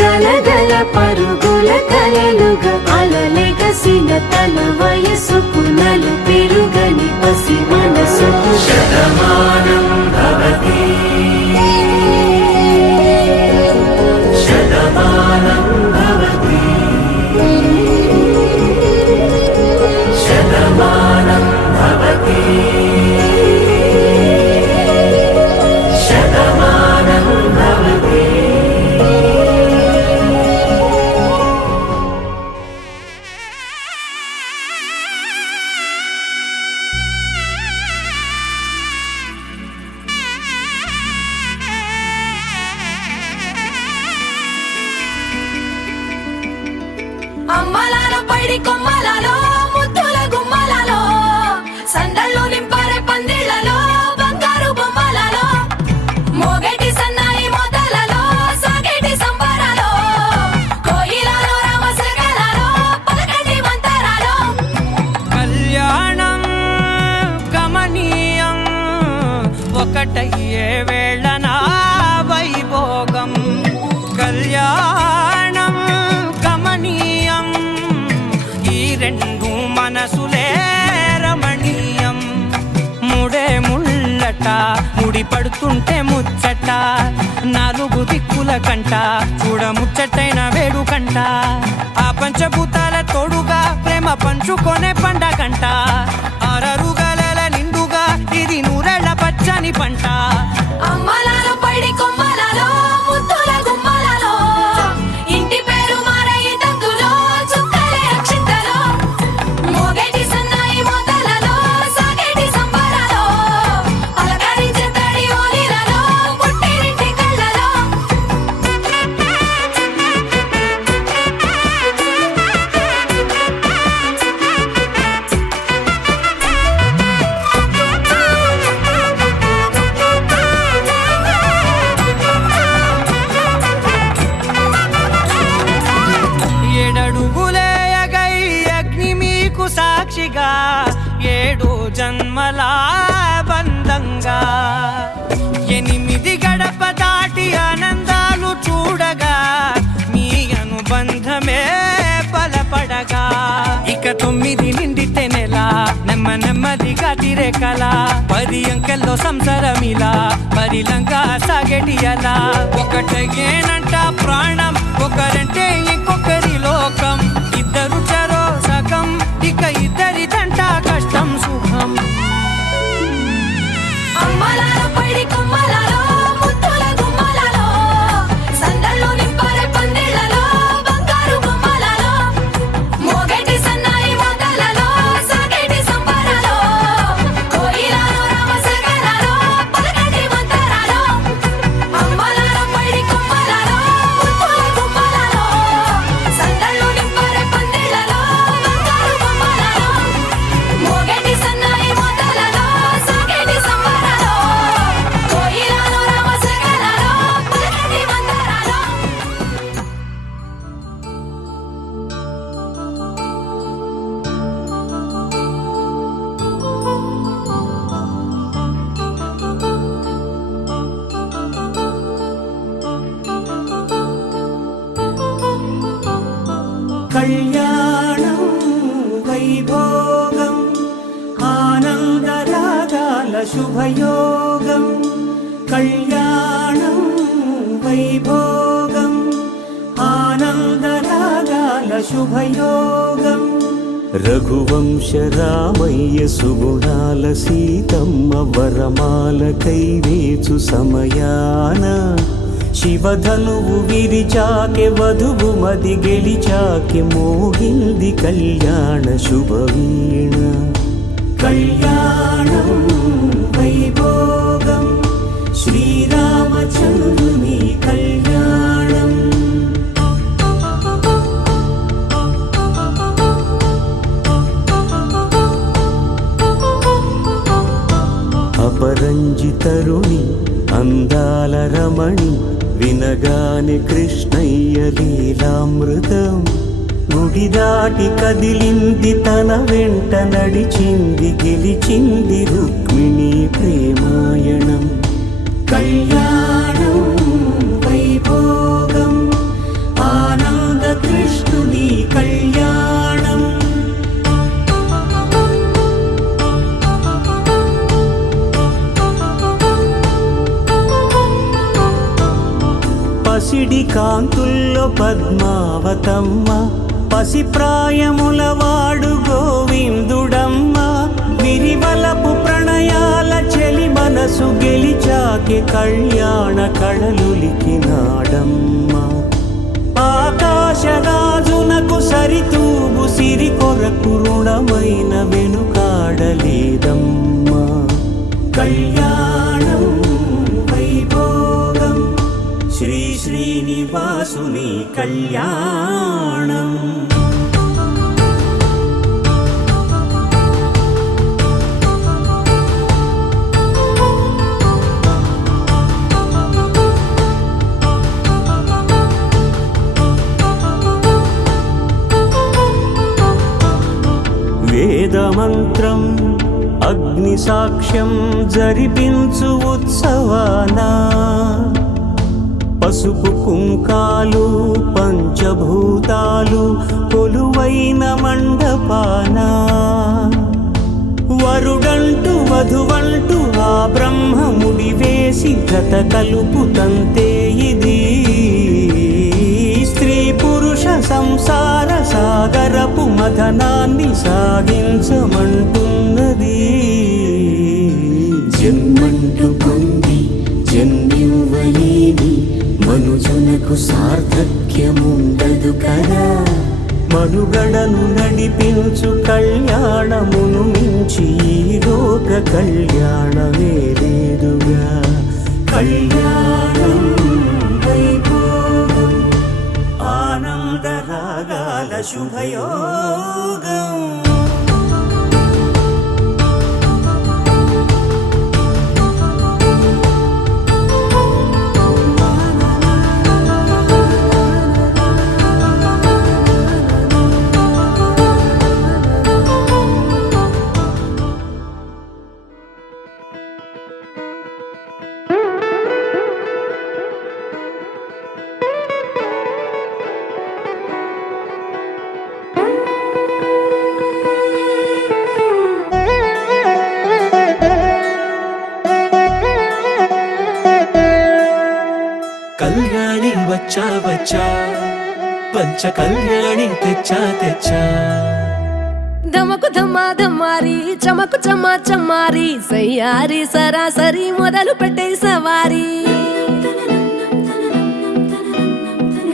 గలగల పరుగుల కలలుగా అలలెగసిన తన వయసుకు నలు పెరుగని పసి మనసుకు శతమానం భవతి శతమానం భవతి శతమానం భవతి శతమానం భవతి. అమ్మలాల పైడి కొమ్మలలో ముద్దుల గుమ్మలలో సందళ్ళు నింపారే పందిళ్లలో బంగారు బొమ్మలలో మోగేటి సన్నాయి మోతలలో సాగేటి సంబరాలో కోయిలలో రామశకలలో పలకటి మంతరాలో కళ్యాణం గమనీయం ఒకటయ్యే వేళన వైభోగం కళ్యాణం గమనీయం ఈ రెండు మనసులే రమణీయం ముడే ముళ్ళట ముడి పడుతుంటే ముచ్చట 4 దిక్కుల కంట చూడ ముచ్చటైన వేడుకంట ఆ పంచభూతాల తోడుగా ప్రేమ పంచుకొనే పండగంట అరరుగలల నిండుగా ఇది 100 ఏళ్ల పచ్చని పంట అమ్మలాల పైడి కొమ్మలలో ముద్దుల గుమ్మలలో ఇంటి పేరు మారయి తందులో చుక్కలే అక్షింతలో మోగేటి సన్నాయి మోతలలో సాగేటి సంబరాలో పలకరించే తడి ఓలిలలో పుట్టినింటి కళ్ళలో సాక్షిగా 7 జన్మల బంధంగా 8 గడప దాటి ఆనందాలు చూడ మురిసే కళ 10 అంకెల్లో సంసారమిలా పరిలంగా సాగేటియలా ఒకటేనంట ప్రాణం ఒకరంటే ఇంకొకరి లోకం ఇద్దరు చరో సగం ఇక ఇద్దరి దంట కష్టం సుఖం అమ్మలాలో పడి కొమ్మలాలో ముత్తుల గుమ్మలాలో సందల్లో నింపారే పందిళ్ళలో బంగారు గుమ్మలాలో మోగేటి సన్నాయి మోతలలో సాగేటి సంబరాలో కోయిలాలో రామసగనాలో పలకటి మంతరాలో అమ్మలాలో పడి కొమ్మలాలో ముత్తుల గుమ్మలాలో సందల్లో నింపారే పందిళ్ళలో బంగారు గుమ్మలాలో మోగేటి సన్నాయి మోతలలో సాగేటి సంబరాలో కోయిలాలో రామసగనాలో పలకటి మంతరాలో కళ్యాణం వైభోగం ఆనందరాగాల శుభయోగం కళ్యాణం వైభోగం ఆనందరాగాల శుభయోగం రఘువంశ రామయ్య సుగుణాల సీతమ్మ వరమాల కైవేచు సమయాన శివధనువు విరిచాకె వధువు మది గెలిచాకె మోగింది కళ్యాణ శుభవీణ కళ్యాణం వైభోగం శ్రీరామచంద్రుని కళ్యాణం అపరంజితరుణి అందాల రమణి వినగానే కృష్ణయ్య లీలామృతం గుడి దాటి కదిలింది తన వెంట నడిచింది గెలిచింది రుక్మిణి ప్రేమాయణం కళ్యాణం వైభోగం ఆనంద కృష్ణుని కళ్యాణం పసిడి కాంతుల్లో పద్మావతమ్మ పసిప్రాయముల వాడు గోవిందుడమ్మ విరివలపు ప్రణయాల చెలి మనసు గెలిచాకె కళ్యాణ కళలులికినాడమ్మ ఆకాశరాజునకు సరితూగు సిరి కొరకు రుణమైన వెనుకాడలేదమ్మా కళ్యాణం వైభోగం శ్రీ శ్రీనివాసుని కళ్యాణం వేదమంత్రం అగ్ని సాక్ష్యం జరిపించు ఉత్సవానా పసుపు కుంకాలు పంచభూతాలు కొలువైన మండపాన వరుడంటూ వధువంటూ ఆ బ్రహ్మముడి వేసి జత కలుపుతంతే ఇది స్త్రీ పురుష సంసార సాగరపు మథనాన్ని సాగించమంటున్నది జన్మంటూ పొంది జన్మివ్వలేని మనుజునకు సార్థక్యముండదు కదా మనుగడను నడిపించు కళ్యాణమును మించి ఈ లోక కళ్యాణమే లేదుగా కళ్యాణం వైభోగం ఆనందరాగాల శుభయోగం వచ్చా వచ్చా పంచ కళ్యాణి తెచ్చా తెచ్చా ధమకు ధమ్మా ధమ్మారి చమకు చమ్మా చమ్మారి సయ్యారి సరాసరి మొదలు పెట్టే సవారీ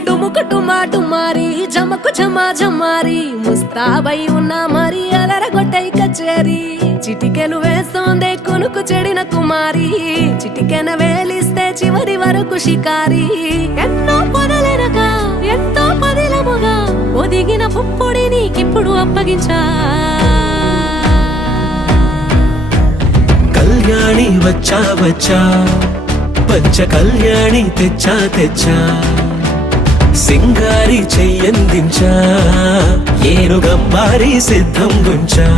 డుముకు డుమా డుమారి జమకు ఝమా ఝమారి ముస్తాబై ఉన్నా మరి అలరగొట్టై కచేరి చిటికెలు వేస్తోందే కొనుకు చెడిన కుమారి చిటికెన వేలిస్తే చివరి వరకు షికారి ఎన్నో పొదలెనక ఎంతో పదిలముగా ఒదిగిన పుప్పొడి నీకిప్పుడు అప్పగించా కళ్యాణి వచ్చా వచ్చా పంచ కళ్యాణి తెచ్చా తెచ్చా సింగారి చెయ్యందించా ఏనుగమ్మారి సిద్ధం గుంచా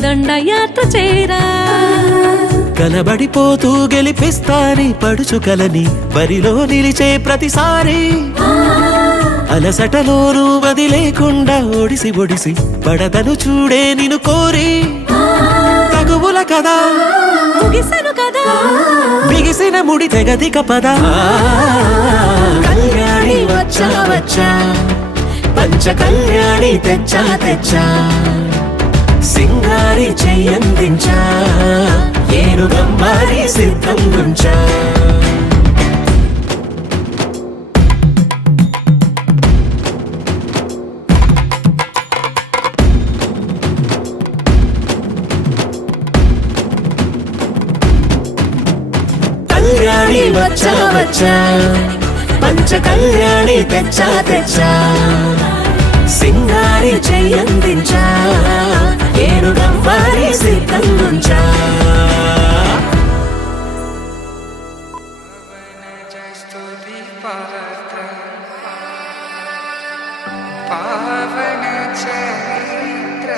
దండయాత్ర చేరా కలబడిపోతూ గెలిపిస్తాని పడుచుకలని బరిలో నిలిచే ప్రతిసారి అలసటలోనూ వదిలేకుండా ఒడిసి ఒడిసి పడతను చూడే నిన్ను కోరి తగువుల కదా ముగిసెను కదా బిగిసిన ముడి తెగదిక పద కళ్యాణి వచ్చా వచ్చా పంచ కళ్యాణి తెచ్చా తెచ్చా సింగారి చెయ్యందించా ఏనుగమ్మారి సిద్ధం గుంచా కళ్యాణి వచ్చా వచ్చా పంచ కళ్యాణి తెచ్చా తెచ్చా సింగారి చెయ్యందించా ఏనుగమ్మారి సిద్ధం గుంచా పావన చరిత్ర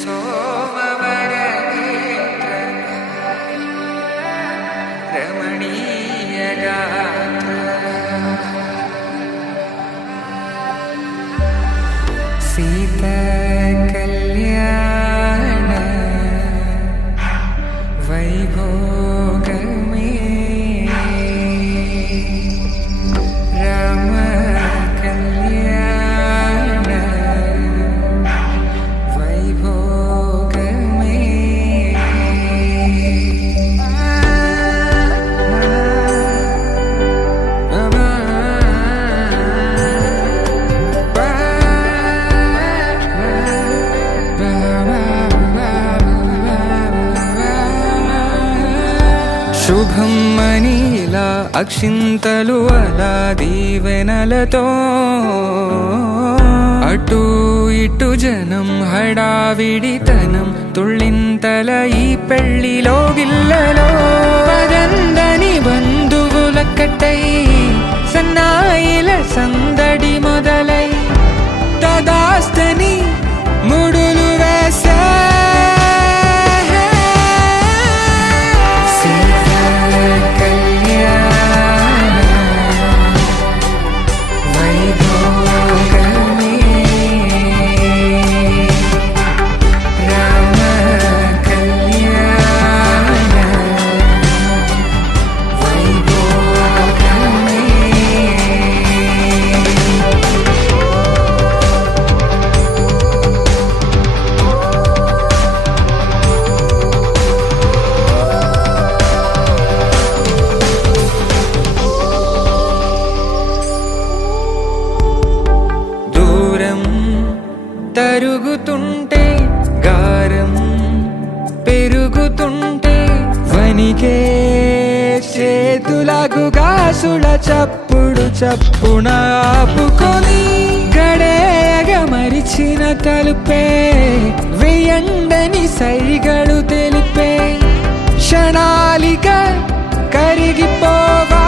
సోమవర రమణీయ సీత కళ్యాణ వైభోగమే రామ కళ్యాణ వైభోగమే శుభం మనీలా అక్షింతలు అలా దీవెనలతో అటు ఇటు జనం హడావిడితనం తుళ్ళింతల ఈ పెళ్లిలో గిల్లలో పదందని బంధువులక్కటై సన్నాయిల సందడి మొదలై తదాస్తని ముడులు వేసా పెరుగుతుంటే వనికే చేతులకు గాసుల చప్పుడు చప్పున ఆపుకొని గడేయగ మరిచిన తలుపే వెయ్యండని సైగడు తెలిపే క్షణాలిక కరిగిపోవా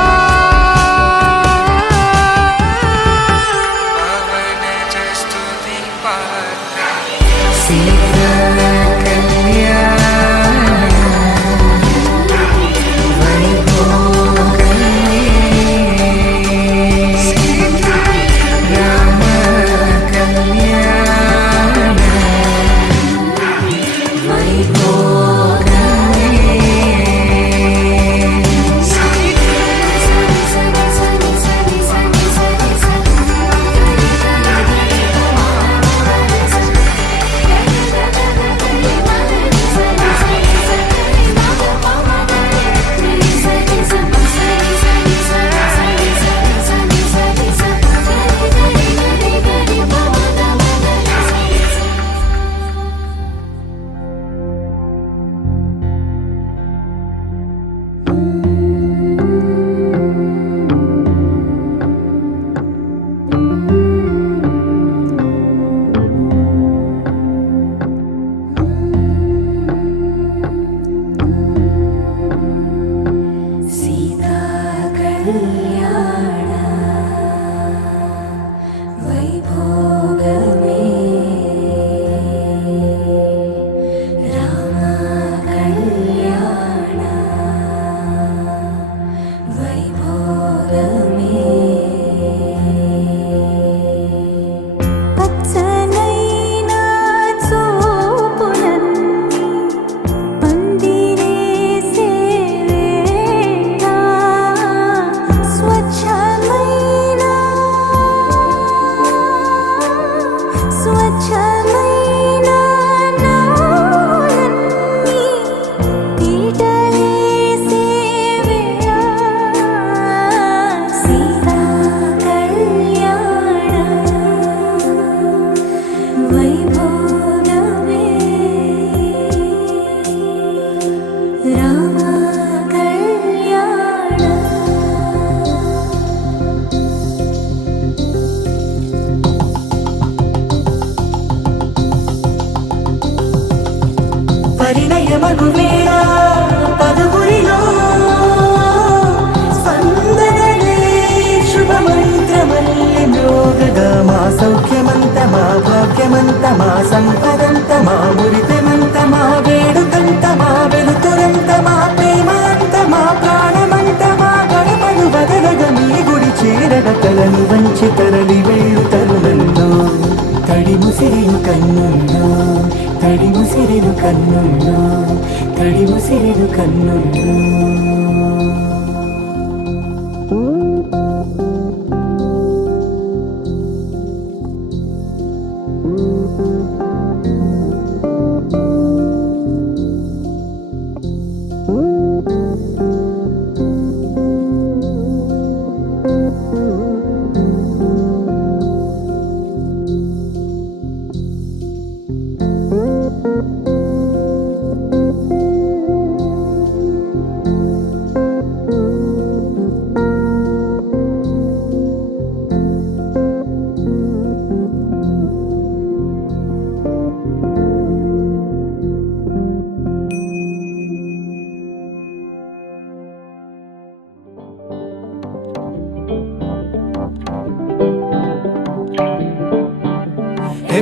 పరిణయమగువేళ పదుగురిలో స్పందనలే శుభమంత్రమల్లి మ్రోగగా మా సౌఖ్యమంత మా భాగ్యమంత మా సంపదంత మా మురితమంత మా వేడుకంత మా వెలుతురంత మా ప్రేమంత మా ప్రాణమంత మా గడపను వదలగ మీ గుడి చేరగ తలను వంచి తరలి వెళ్ళు తరుణంలో తడి ముసిరిను కన్నుల్లో తడి ముసిరిను కన్నుల్లో తడి ముసిరిను కన్నుల్లో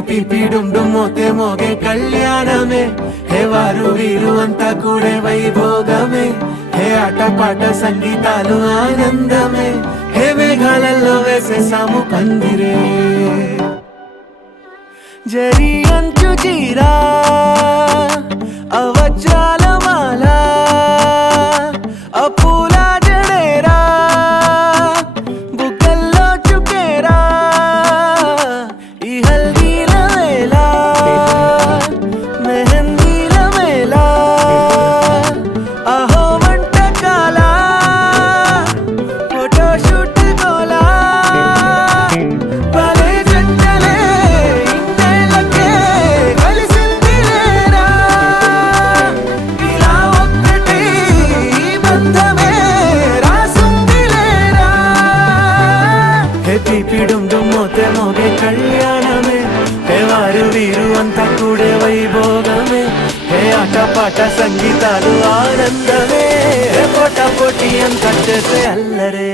పిపిడుండు మోతే మోగే కళ్యాణమే హే వారు వీరు అంతా కూడే వైభోగమే హే ఆటపాట సంగీతాలు ఆనందమే హే మేఘాలలో వేసేసాము పందిరే జరి అంచు చీరా అవజ్రాల మాల అపూల జడేరా బుగ్గల్లో చుకేరా ఈ హల్దీల వేళ మెహందీల వేళ అహో వంటకాల ఫోటోషూట్ గోలా భలే జంటలే ఇన్నేళ్ళకే కలిసింది లేరా సంగీతాలు ఆనందమే పోటా పోటీ అంత చేసే అల్లరే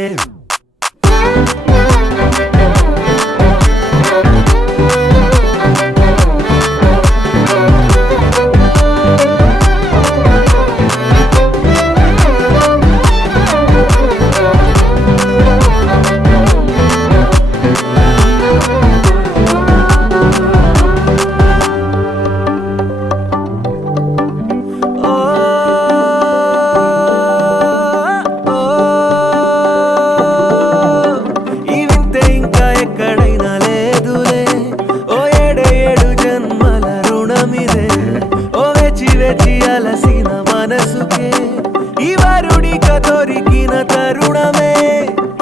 దొరికిన తరుణమే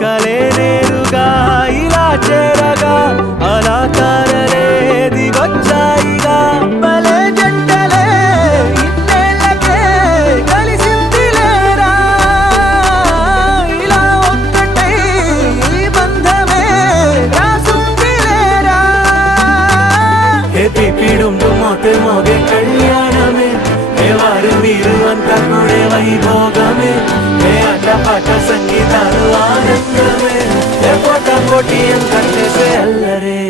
కలేనేరుగా ఇలా చేరగా అలా కారలేది వచ్చాయిగా భలే జంటలే ఇన్నేళ్ళకే కలిసిందిలేరా ఇలా ఒక్కటై ఈ బంధమే రాసుందిలేరా పిపిడుండు మోతే మోగే కళ్యాణమే వారు మీరు అంతా కూడా వైభోగమే పాట సంగీతాలు ఆనందమే పోటా పోటీ అంత చేసే అల్లరే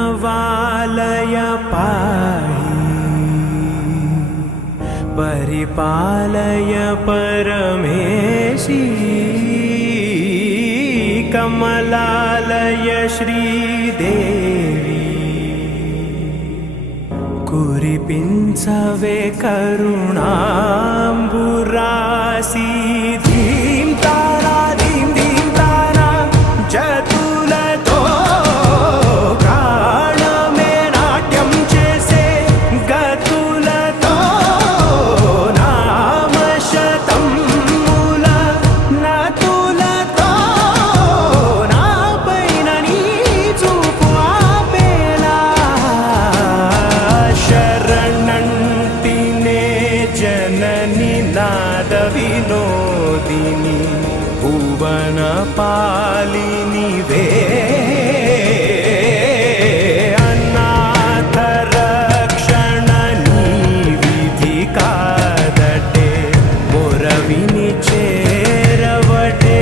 प्रणवालय पाहि परिपालय परमेशी कमलालय श्रीदेवी कुरिपिंचवे करुणांबुरासी धीम तारा धीम धीम तारा जतुलतो विनोदिनी भुवन पालिनी वे अनाथ रक्षणनी विधि कादटे मोरविनी चेरवटे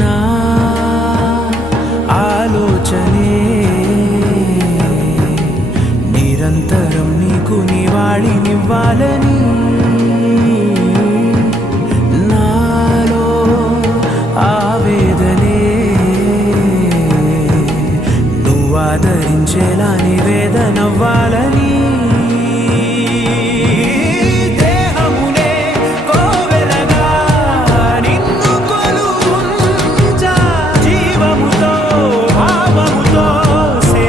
నా ఆలోచనే నిరంతరం నీకు నివాళినివ్వాలని నాలో ఆవేదనే నువ్వు ఆదరించేలా నివేదనవ్వాలని జీవముతో భావముతో సే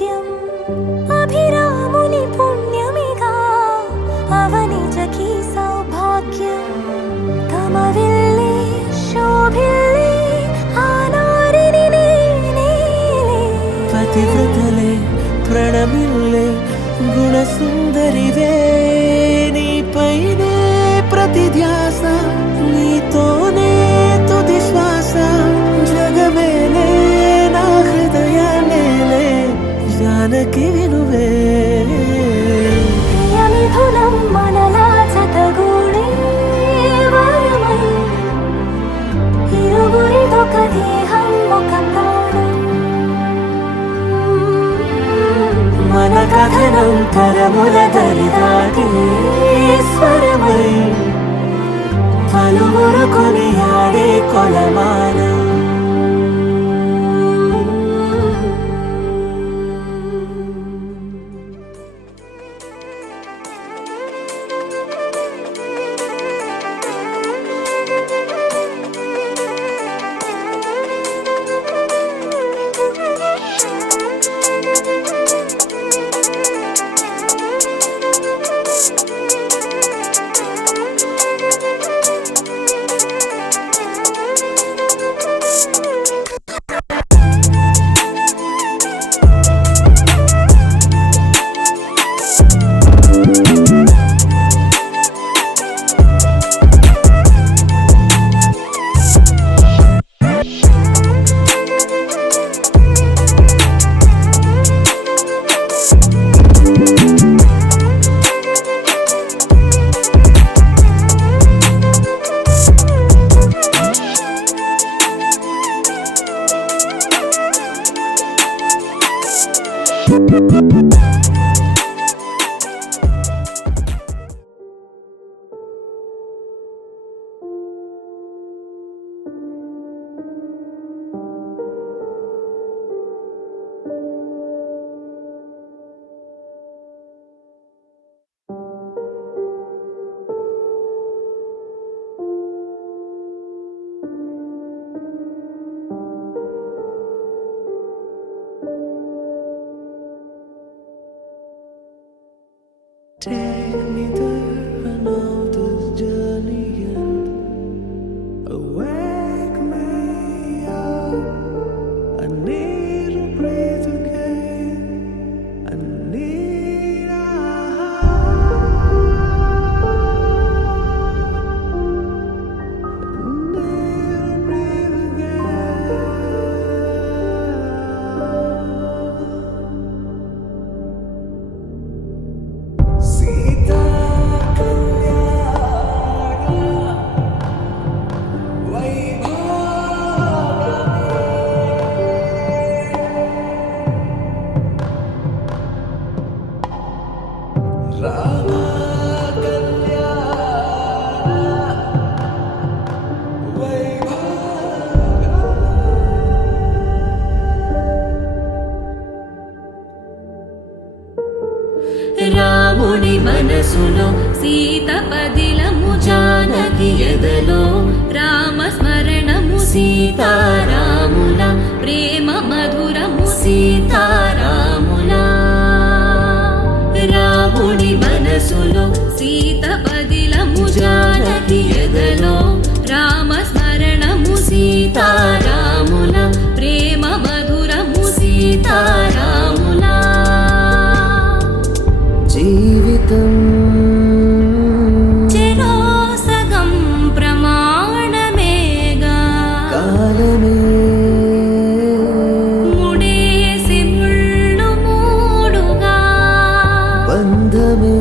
రాజ్యం అభిరాముని పుణ్యమిగా అవనిజకి సౌభాగ్యం తమ విల్లే శోభిల్లే ఆనారిని నేనే పతివ్రతలే ప్రణమిల్లే గుణసుందరివే నీపైనే ప్రతి ధ్యాస నీతోనే తుది శ్వాస జగమేలే నా హృదయాలేలే జానకి వినువే ప్రియమిథునం మనలా జతగూడే వరమై ఇరువురిదొక దేహం ఒక ప్రాణం మన కథనం తరముల దరిదాటి స్వరమై పలువురు కొనియాడే కొలమానం Take me there, I know this journey ends. Wake me up, I need to breathe again. I need a breathe again. Sita రాముని మనసులో సీత పదిలము జానకి ఎదలో రామ స్మరణము సీతారాముల ప్రేమ మధురము సీతారాముల రాముని మనసులో సీత పదిలము జానకి ఎదలో రామ స్మరణము సీతారాముల ప్రేమ మధురము సీతారాముల జీవితం చెరో సగం ప్రమాణమేగా కాలమే ముడేసి ముళ్ళు మూడుగా బంధమే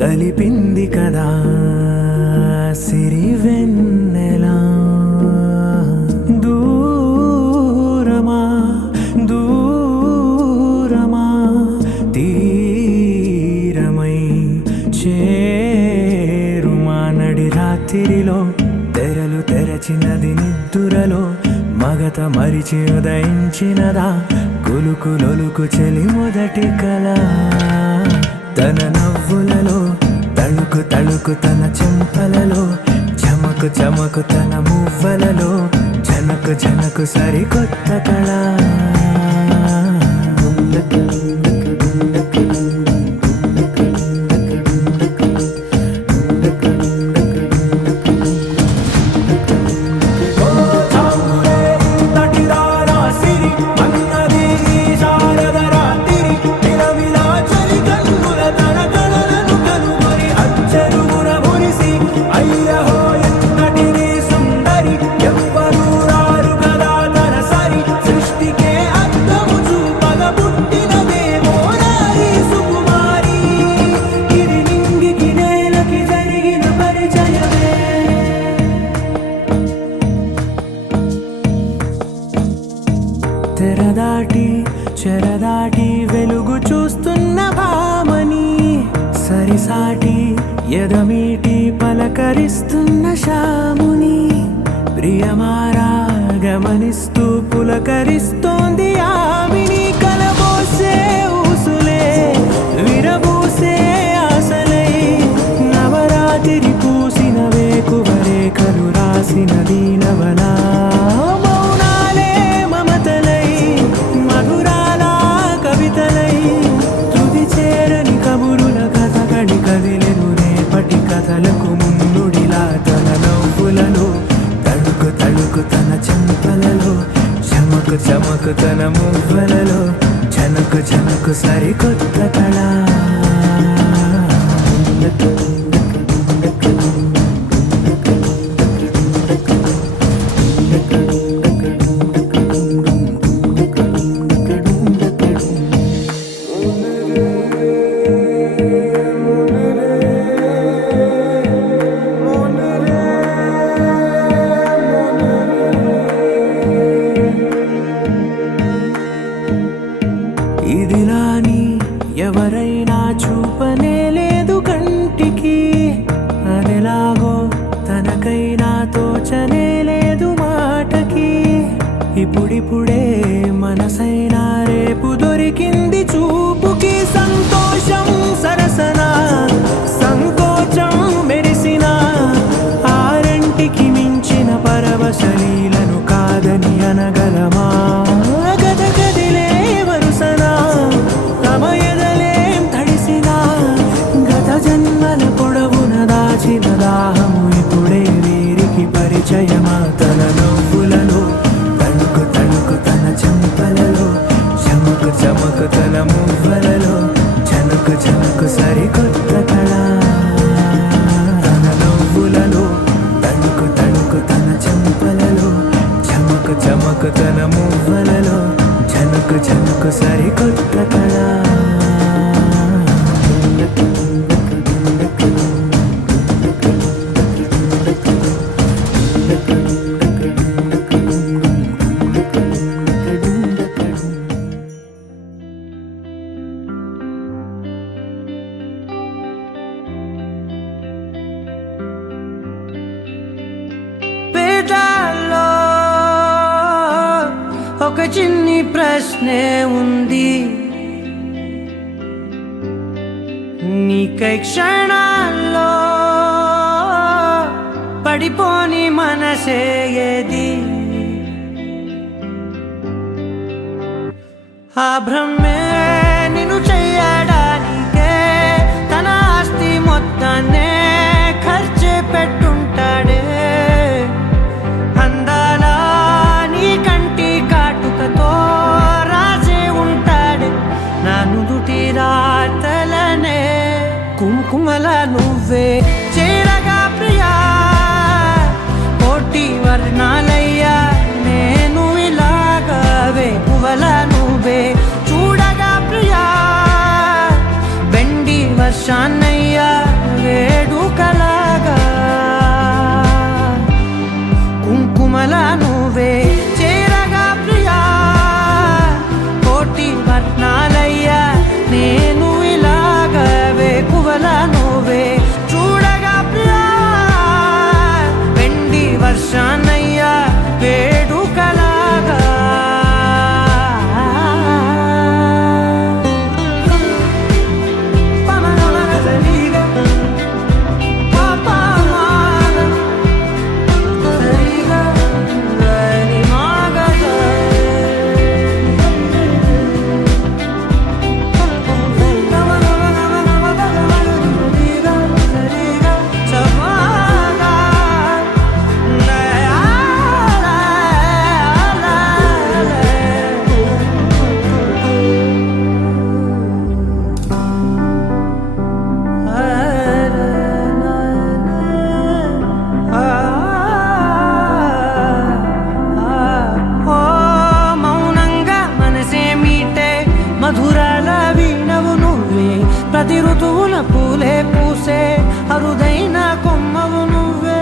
కలిపింది కదా సిరివెన్నెలా. దూరమా దూరమా తీరమై చేరుమా నడి రాత్రిలో తెరలు తెరచినది నిద్దురలో మగత మరిచి ఉదయించినదా కులుకులొలుకు చెలి మొదటి కళ. తన నవ్వులలో తళుకు తళుకు తన చెంపలలో చమకు చమకు తన మువ్వలలో జనకు జనకు సరికొత్త కళ. తెరదాటి చెరదాటి వెలుగు చూస్తున్న భామని సరిసాటి ఎదమీటి పలకరిస్తున్న శాముని ప్రియమారా గమనిస్తూ పులకరిస్తోంది ఆమిని. కలబోసే ఊసులే విరబూసే ఆశలై నవరాత్రి పూసిన వేకువరేఖలు రాసిన దీనవనా. కథలకు ముందుడిలా తన నవ్వులలో తడుకు తడుకు తన చెంపలలో చమకు చమకు తన మువ్వలలో జనకు జనకు సరికొత్త కళ. ఇదిలాని ఎవరైనా చూపనే లేదు కంటికి అదెలాగో తనకైనా తోచనే లేదు మాటకి. ఇప్పుడిప్పుడే మనసైనా రేపు దొరికింది చూపుకి. సంతోషం సరసన సంకోచం మెరిసిన ఆరంటికి మించిన పరవశలీలను కాదని అనగలమా. గద గదిలే వరుసనా తమ ఎదలేం తడిసినా గత జన్మల పొడవున దాచిన దాహము ఇప్పుడే వీరికి పరిచయమా. తన నవ్వులలో తణుకు తణుకు తన చెంపలలో చమకు చమకు తన మువ్వలలో జనకు జనకు సరికొత్త కళ. తన నవ్వులలో తణుకు తణుకు తన చెంపలలో చమకు చమకు తన మువ్వలలో జనకు జనకు సరికొత్త కళ. పేదాల్లో ఒక చిన్ని ప్రశ్నే ఉంది, నీకై క్షణాల్లో పడిపోని మనసే ఏది. ఆ భ్రమే నిన్ను చెయ్యడానికే తన ఆస్తి మొత్తాన్నే ఖర్చు పెట్టుంటాడే. అందాల నీ కంటి కాటుకతో రాజే ఉంటాడే నా నుదుటి రాతలనే. కుంకుమల నువ్వే చేరగా ప్రియా కోటి వర్ణాలయ్యా నేను ఇలాగవే. పువ్వల నువ్వే చూడగా ప్రియా వెండి వర్షాన్నయ్యా ప్రతి ఋతువుల పూలే పూసే అరుదైన కొమ్మవు నువ్వే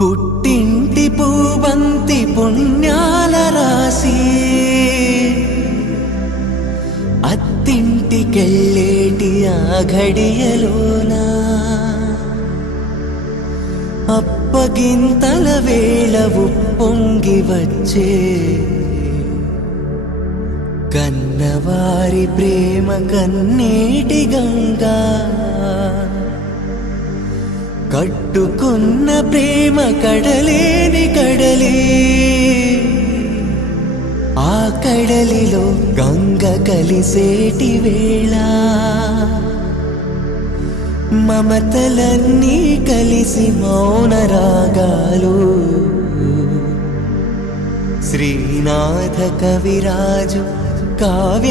పుట్టింటి పూబంతి పుణ్యాల రాసి అత్తింటికెళ్ళేటి ఆ ఘడియలోనా అప్పగింతల వేళ ఉప్పొంగి వచ్చే కన్నవారి ప్రేమ కన్నీటి గంగా కట్టుకున్న ప్రేమ కడలేని కడలి ఆ కడలిలో గంగ కలిసేటి వేళ మమతలన్నీ కలిసి మౌన రాగాలు శ్రీనాథ కవిరాజు కావ్యామృతాలు